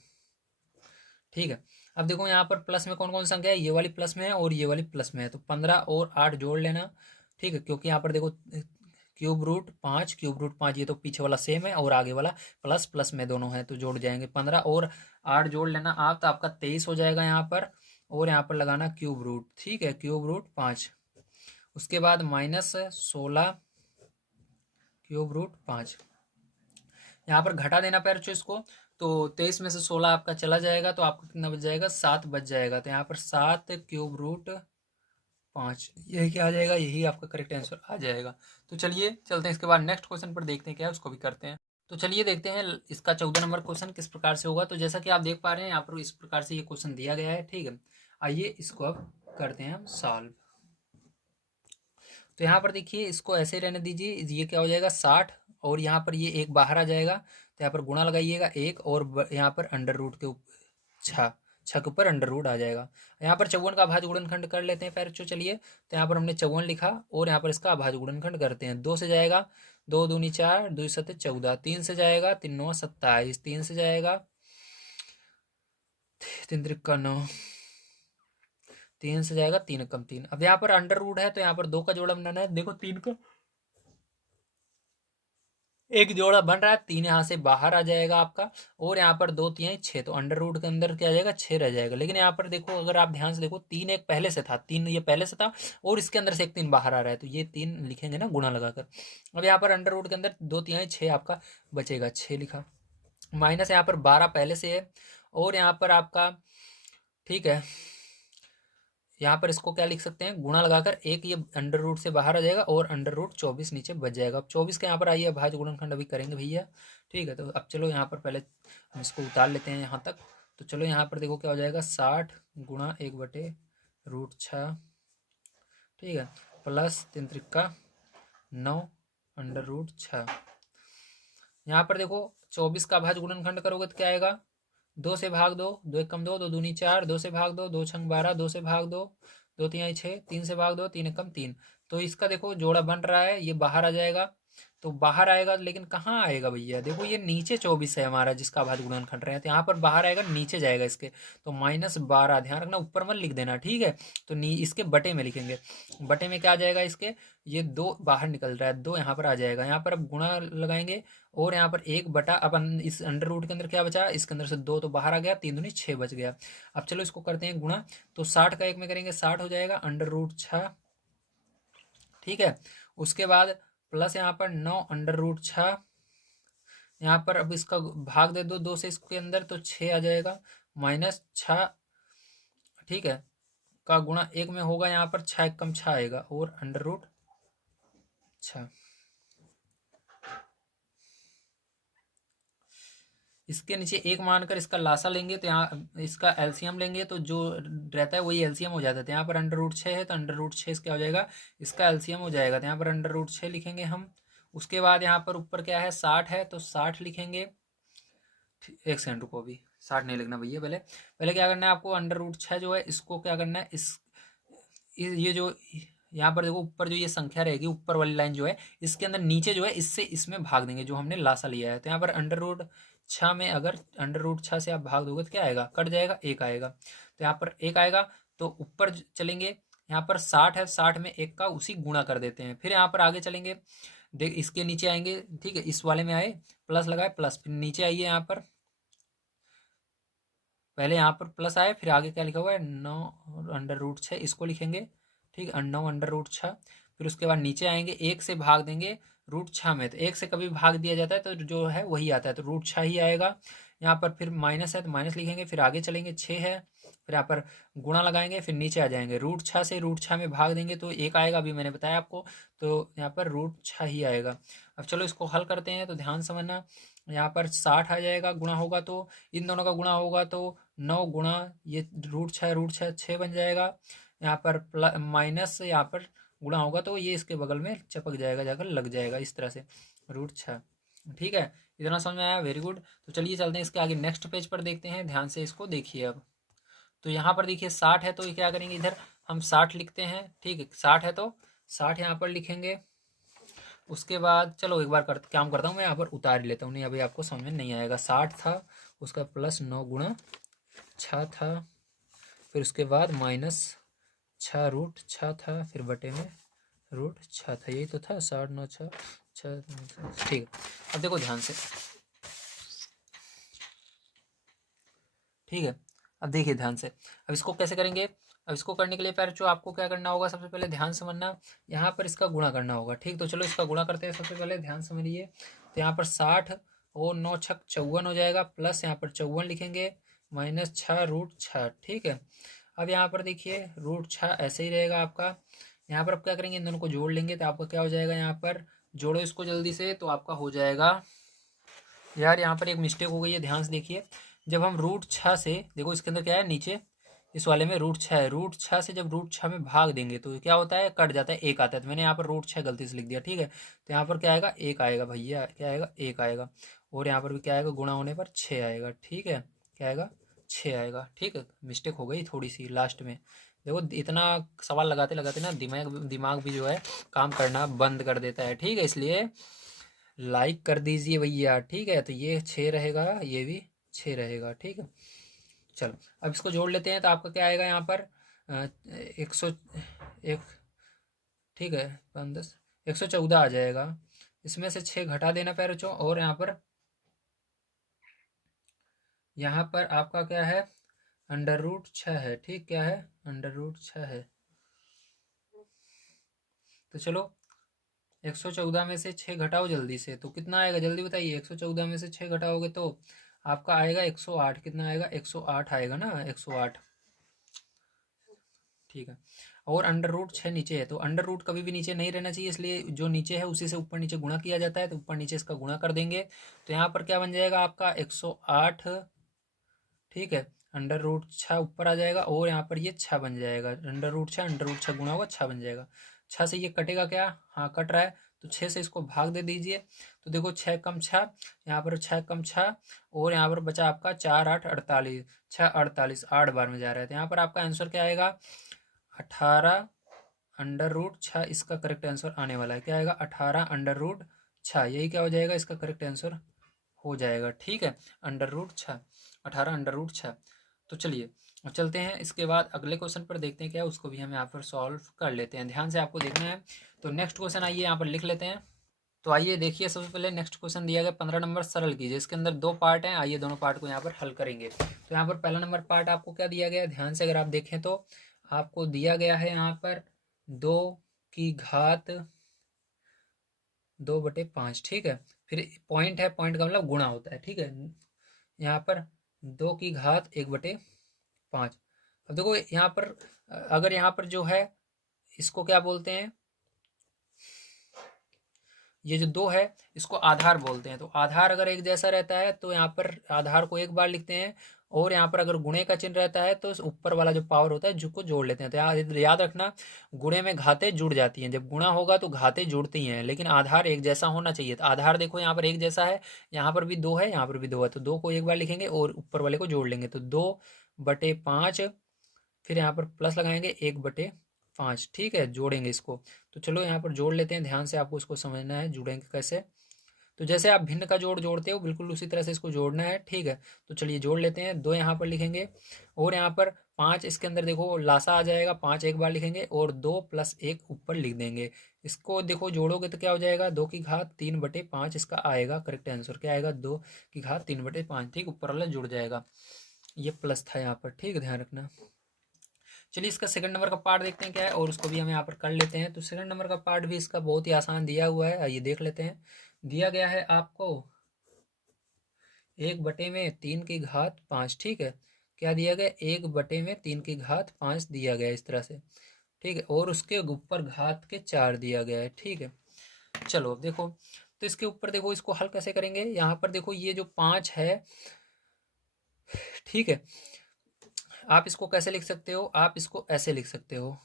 ठीक है, अब देखो यहाँ पर प्लस में कौन कौन सा संख्या है, ये वाली प्लस में है और ये वाली प्लस में है, तो 15 और 8 जोड़ लेना। ठीक है, क्योंकि यहाँ पर देखो क्यूब रूट 5, क्यूब रूट 5, ये तो पीछे वाला सेम है और आगे वाला प्लस प्लस में दोनों है, तो जोड़ जाएंगे 15 और 8 जोड़ लेना आप, तो आपका 23 हो जाएगा यहाँ पर। और यहाँ पर लगाना क्यूब रूट। ठीक है, क्यूब रूट 5, उसके बाद -16 क्यूब रूट 5। यहाँ पर घटा देना पैर इसको, तो 23 में से 16 आपका चला जाएगा, तो आपको कितना बच जाएगा, 7 बच जाएगा। तो यहाँ पर 7 क्यूब रूट 5, यही क्या आ जाएगा, यही आपका करेक्ट आंसर आ जाएगा। तो चलिए चलते हैं इसके बाद नेक्स्ट क्वेश्चन पर, देखते हैं क्या है, उसको भी करते हैं। तो चलिए देखते हैं इसका 14 नंबर क्वेश्चन किस प्रकार से होगा। तो जैसा कि आप देख पा रहे हैं यहाँ पर इस प्रकार से ये क्वेश्चन दिया गया है। ठीक है, आइए इसको अब करते हैं हम सॉल्व। तो यहाँ पर देखिए इसको ऐसे ही रहने दीजिए, ये क्या हो जाएगा 60, और यहाँ पर ये एक बाहर आ जाएगा, तो यहाँ पर गुणा लगाइएगा 1, और यहाँ पर अंडर रूट के ऊपर छः के ऊपर अंडर रूट आ जाएगा। यहाँ पर 54 का अभाज्य गुणनखंड कर लेते हैं फिर चलिए। तो यहाँ पर हमने 54 लिखा, और यहाँ पर इसका अभाज्य गुणनखंड करते हैं। 2 से जाएगा, 2 दूनी 4, 2 सत्ते 14, 3 से जाएगा, 3 9 27, 3 से जाएगा 3 त्रिका 9, 3 से जाएगा 3 कम 3। अब यहाँ पर अंडर रूट है, तो यहाँ पर 2 का जोड़ा बनाना है। देखो 3 का एक जोड़ा बन रहा है, 3 यहाँ से बाहर आ जाएगा आपका, और यहाँ पर 2 3 6, तो अंडर रूट के अंदर क्या आ जाएगा, 6 रह जाएगा। लेकिन यहाँ पर देखो, अगर आप ध्यान से देखो, 3 एक पहले से था, 3 ये पहले से था, और इसके अंदर से एक 3 बाहर आ रहा है, तो ये 3 लिखेंगे ना गुणा लगाकर। अब यहाँ पर अंडर रूट के अंदर 2 3 6 आपका बचेगा, 6 लिखा, माइनस यहाँ पर 12 पहले से है, और यहाँ पर आपका, ठीक है, यहाँ पर इसको क्या लिख सकते हैं, गुणा लगाकर, एक ये अंडर रूट से बाहर आ जाएगा, और अंडर रूट 24 नीचे बच जाएगा। अब 24 के यहाँ पर आइए, भाज्य गुणनखंड अभी करेंगे भैया, ठीक है। तो अब चलो यहाँ पर पहले हम इसको उतार लेते हैं यहाँ तक। तो चलो यहाँ पर देखो क्या हो जाएगा, 60 गुणा 1/√6, ठीक है, प्लस 3 त्रिका 9 अंडर रूट 6। यहाँ पर देखो 24 का भाज्य गुणनखंड करोगे तो क्या आएगा, 2 से भाग दो, 2 एक कम 2, 2 दूनी 4, 2 से भाग दो, 2 छंग 12, 2 से भाग दो, 2 तिहाई 6, 3 से भाग दो, 3 एक कम 3। तो इसका देखो जोड़ा बन रहा है, ये बाहर आ जाएगा, तो बाहर आएगा, लेकिन कहाँ आएगा भैया, देखो ये नीचे 24 है हमारा, जिसका भाज्य गुणनखंड रहे हैं, तो यहाँ पर बाहर आएगा, नीचे जाएगा इसके, तो -12, ध्यान रखना ऊपर मत लिख देना, ठीक है। तो इसके बटे में लिखेंगे, बटे में क्या आ जाएगा इसके, ये 2 बाहर निकल रहा है, 2 यहाँ पर आ जाएगा, यहाँ पर अब गुणा लगाएंगे, और यहाँ पर 1 बटा, अब इस अंडर रूट के अंदर क्या बचा, इसके अंदर से 2 तो बाहर आ गया, 3 दूनी 6 बच गया। अब चलो इसको करते हैं गुणा, तो 60 का 1 में करेंगे 60 हो जाएगा अंडर रूट 6, ठीक है। उसके बाद प्लस यहाँ पर 9 अंडर रूट 6, यहाँ पर अब इसका भाग दे दो 2 से इसके अंदर, तो 6 आ जाएगा, -6, ठीक है, का गुणा 1 में होगा, यहाँ पर 6 कम 6 आएगा, और अंडर रूट 6। इसके नीचे 1 मानकर इसका लासा लेंगे, तो यहाँ इसका एलसीएम लेंगे, तो जो रहता है वही एलसीएम हो जाता है। तो यहाँ पर अंडर रूट 6 है, तो अंडर रूट 6 क्या हो जाएगा, इसका एलसीएम हो जाएगा, तो यहाँ पर अंडर रूट 6 लिखेंगे हम। उसके बाद यहाँ पर ऊपर क्या है, 60 है, तो 60 लिखेंगे। एक सेकंड रुको, अभी 60 नहीं लिखना भैया, पहले पहले क्या करना है आपको, अंडर रूट 6 जो है इसको क्या करना है, ये जो यहाँ पर देखो ऊपर जो ये संख्या रहेगी, ऊपर वाली लाइन जो है, इसके अंदर नीचे जो है, इससे इसमें भाग देंगे, जो हमने लासा लिया है। तो यहाँ पर अंडर रूट 6 में अगर अंडर रूट 6 से आप भाग दोगे तो क्या आएगा, कट जाएगा, 1 आएगा, तो यहाँ पर 1 आएगा। तो ऊपर चलेंगे, यहाँ पर 60 है, 60 में 1 का उसी गुणा कर देते हैं, फिर यहाँ पर आगे चलेंगे, देख इसके नीचे आएंगे, ठीक है, इस वाले में आए, प्लस लगाए, प्लस, फिर नीचे आइए, यहाँ पर पहले यहाँ पर प्लस आए, फिर आगे क्या लिखा हुआ है, 9 अंडर रूट 6, इसको लिखेंगे, ठीक है, 9 अंडर रूट 6। फिर उसके बाद नीचे आएंगे, 1 से भाग देंगे रूट 6 में, तो 1 से कभी भाग दिया जाता है तो जो है वही आता है, तो रूट 6 ही आएगा। यहाँ पर फिर माइनस है, तो माइनस लिखेंगे, फिर आगे चलेंगे, 6 है, फिर यहाँ पर गुणा लगाएंगे, फिर नीचे आ जाएंगे, रूट 6 से रूट 6 में भाग देंगे तो 1 आएगा, अभी मैंने बताया आपको, तो यहाँ पर रूट 6 ही आएगा। अब चलो इसको हल करते हैं, तो ध्यान समझना, यहाँ पर 60 आ जाएगा, गुणा होगा तो इन दोनों का गुणा होगा तो 9 गुणा ये रूट 6 6 बन जाएगा, यहाँ पर प्लस माइनस, यहाँ पर गुणा होगा तो ये इसके बगल में चपक जाएगा, जाकर लग जाएगा इस तरह से, रूट 6, ठीक है। इतना समझ में आया, वेरी गुड। तो चलिए चलते हैं इसके आगे नेक्स्ट पेज पर देखते हैं, ध्यान से इसको देखिए अब। तो यहाँ पर देखिए 60 है, तो ये क्या करेंगे, इधर हम 60 लिखते हैं, ठीक है, 60 है तो 60 यहाँ पर लिखेंगे। उसके बाद चलो एक बार काम करता हूँ, मैं यहाँ पर उतार लेता हूँ, नहीं अभी आपको समझ में नहीं आएगा। 60 था, उसका प्लस 9 गुणा 6 था, फिर उसके बाद -6 रूट 6 था, फिर बटे में रूट 6 था, यही तो था, 60 9 6 ठीक है। अब देखो ध्यान से, ठीक है, अब देखिए ध्यान से, अब इसको कैसे करेंगे। अब इसको करने के लिए पहले जो आपको क्या करना होगा, सबसे पहले ध्यान समझना, यहाँ पर इसका गुणा करना होगा, ठीक। तो चलो इसका गुणा करते हैं, सबसे पहले ध्यान समझिए। तो यहाँ पर 60 और 9 छक 54 हो जाएगा, प्लस यहाँ पर 54 लिखेंगे, -6 रूट 6, ठीक है। अब यहाँ पर देखिए रूट 6 ऐसे ही रहेगा आपका। यहाँ पर अब क्या करेंगे, इन दोनों को जोड़ लेंगे, तो आपका क्या हो जाएगा, यहाँ पर जोड़ो इसको जल्दी से, तो आपका हो जाएगा, यार यहाँ पर एक मिस्टेक हो गई है, ध्यान से देखिए। जब हम रूट 6 से, देखो इसके अंदर क्या है, नीचे इस वाले में रूट 6 है, रूट 6 से जब रूट 6 में भाग देंगे तो क्या होता है, कट जाता है, 1 आता है, तो मैंने यहाँ पर रूट 6 गलती से लिख दिया, ठीक है। तो यहाँ पर क्या आएगा, 1 आएगा भैया, क्या आएगा, 1 आएगा, और यहाँ पर भी क्या आएगा, गुणा होने पर 6 आएगा, ठीक है, क्या आएगा, 6 आएगा, ठीक है। मिस्टेक हो गई थोड़ी सी लास्ट में, देखो इतना सवाल लगाते लगाते ना दिमाग दिमाग भी जो है काम करना बंद कर देता है, ठीक है, इसलिए लाइक कर दीजिए भैया, ठीक है। तो ये 6 रहेगा, ये भी 6 रहेगा, ठीक है। चलो अब इसको जोड़ लेते हैं, तो आपका क्या आएगा यहाँ पर 101, ठीक है, 5 10 114 आ जाएगा, इसमें से 6 घटा देना पैरों, और यहाँ पर आपका क्या है, √6 है। ठीक, क्या है, √6 है। तो चलो 114 में से 6 घटाओ जल्दी से, तो कितना आएगा जल्दी बताइए। 114 में से 6 घटाओगे तो आपका आएगा 108। कितना आएगा, 108 आएगा ना, 108। ठीक है, और √6 नीचे है, तो अंडर रूट कभी भी नीचे नहीं रहना चाहिए, इसलिए जो नीचे है उसी से ऊपर नीचे गुणा किया जाता है, तो ऊपर नीचे इसका गुणा कर देंगे। तो यहाँ पर क्या बन जाएगा आपका 108। ठीक है, √6 ऊपर आ जाएगा, और यहाँ पर ये 6 बन जाएगा। √6 गुणा होगा 6 बन जाएगा। 6 से ये कटेगा क्या, हाँ कट रहा है, तो 6 से इसको भाग दे दीजिए। तो देखो 6 कम 6, यहाँ पर 6 कम 6, और यहाँ पर बचा आपका 4 8 48, 6 48, 8 बार में जा रहा है। तो यहाँ पर आपका आंसर क्या आएगा, 18 √6 इसका करेक्ट आंसर आने वाला है। क्या आएगा, 18 √6, यही क्या हो जाएगा, इसका करेक्ट आंसर हो जाएगा। ठीक है, √6, 18 √6। तो चलिए अब चलते हैं, इसके बाद अगले क्वेश्चन पर देखते हैं क्या है, उसको भी हम यहाँ पर सॉल्व कर लेते हैं। ध्यान से आपको देखना है। तो नेक्स्ट क्वेश्चन आइए यहाँ पर लिख लेते हैं। तो आइए देखिए, सबसे पहले नेक्स्ट क्वेश्चन दिया गया 15 नंबर, सरल कीजिए। इसके अंदर 2 पार्ट हैं, आइए दोनों पार्ट को यहाँ पर हल करेंगे। तो यहाँ पर पहला नंबर पार्ट आपको क्या दिया गया है, ध्यान से अगर आप देखें तो आपको दिया गया है यहाँ पर 2 की घात 2/5। ठीक है, फिर पॉइंट है, पॉइंट का मतलब गुणा होता है। ठीक है, यहाँ पर 2 की घात 1/5। अब देखो यहाँ पर अगर यहाँ पर जो है इसको क्या बोलते हैं, ये जो 2 है इसको आधार बोलते हैं। तो आधार अगर एक जैसा रहता है तो यहाँ पर आधार को एक बार लिखते हैं, और यहाँ पर अगर गुणे का चिन्ह रहता है तो ऊपर वाला जो पावर होता है जो जोड़ लेते हैं। तो याद रखना, गुणे में घातें जुड़ जाती हैं, जब गुणा होगा तो घातें जुड़ती हैं, लेकिन आधार एक जैसा होना चाहिए। तो आधार देखो यहाँ पर एक जैसा है, यहाँ पर भी 2 है, यहाँ पर भी 2 है, तो 2 को एक बार लिखेंगे और ऊपर वाले को जोड़ लेंगे, तो 2/5, फिर यहाँ पर प्लस लगाएंगे 1/5। ठीक है, जोड़ेंगे इसको। तो चलो यहाँ पर जोड़ लेते हैं, ध्यान से आपको इसको समझना है जुड़ेंगे कैसे। तो जैसे आप भिन्न का जोड़ जोड़ते हो बिल्कुल उसी तरह से इसको जोड़ना है। ठीक है, तो चलिए जोड़ लेते हैं। 2 यहाँ पर लिखेंगे, और यहाँ पर 5 इसके अंदर देखो लासा आ जाएगा, 5 एक बार लिखेंगे, और 2 + 1 ऊपर लिख देंगे। इसको देखो जोड़ोगे तो क्या हो जाएगा, 2 की घात 3/5 इसका आएगा करेक्ट आंसर। क्या आएगा, 2 की घात 3/5। ठीक, ऊपर वाला जुड़ जाएगा, ये प्लस था यहाँ पर। ठीक है, ध्यान रखना। चलिए इसका सेकंड नंबर का पार्ट देखते हैं क्या है, और उसको भी हम यहाँ पर कर लेते हैं। तो सेकंड नंबर का पार्ट भी इसका बहुत ही आसान दिया हुआ है, आइए देख लेते हैं। दिया गया है आपको 1/3 की घात 5। ठीक है, क्या दिया गया, 1/3 की घात 5 दिया गया इस तरह से। ठीक है, और उसके ऊपर घात के 4 दिया गया है। ठीक है, चलो अब देखो, तो इसके ऊपर देखो इसको हल कैसे करेंगे। यहाँ पर देखो ये जो 5 है, ठीक है, आप इसको कैसे लिख सकते हो, आप इसको ऐसे लिख सकते हो,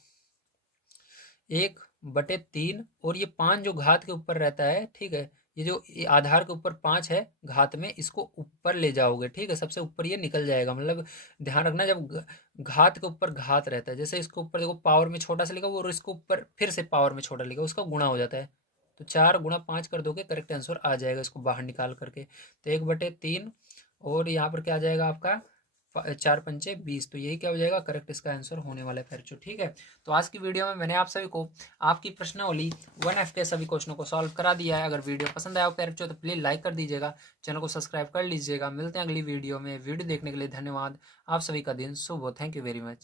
1/3, और ये 5 जो घात के ऊपर रहता है, ठीक है, ये जो आधार के ऊपर 5 है घात में, इसको ऊपर ले जाओगे। ठीक है, सबसे ऊपर ये निकल जाएगा, मतलब ध्यान रखना जब घात के ऊपर घात रहता है, जैसे इसको ऊपर देखो पावर में छोटा सा लिखा हुआ और इसको ऊपर फिर से पावर में छोटा लिखा, उसका गुणा हो जाता है। तो 4 × 5 कर दोगे, करेक्ट आंसर आ जाएगा इसको बाहर निकाल करके। तो 1/3, और यहाँ पर क्या आ जाएगा आपका 4×5 = 20। तो यही क्या हो जाएगा, करेक्ट इसका आंसर होने वाला है बच्चों। ठीक है, तो आज की वीडियो में मैंने आप सभी को आपकी प्रश्नावली 1F के सभी क्वेश्चनों को सॉल्व करा दिया है। अगर वीडियो पसंद आया हो प्यारे बच्चों तो प्लीज़ लाइक कर दीजिएगा, चैनल को सब्सक्राइब कर लीजिएगा। मिलते हैं अगली वीडियो में। वीडियो देखने के लिए धन्यवाद। आप सभी का दिन शुभ हो। Thank you very much.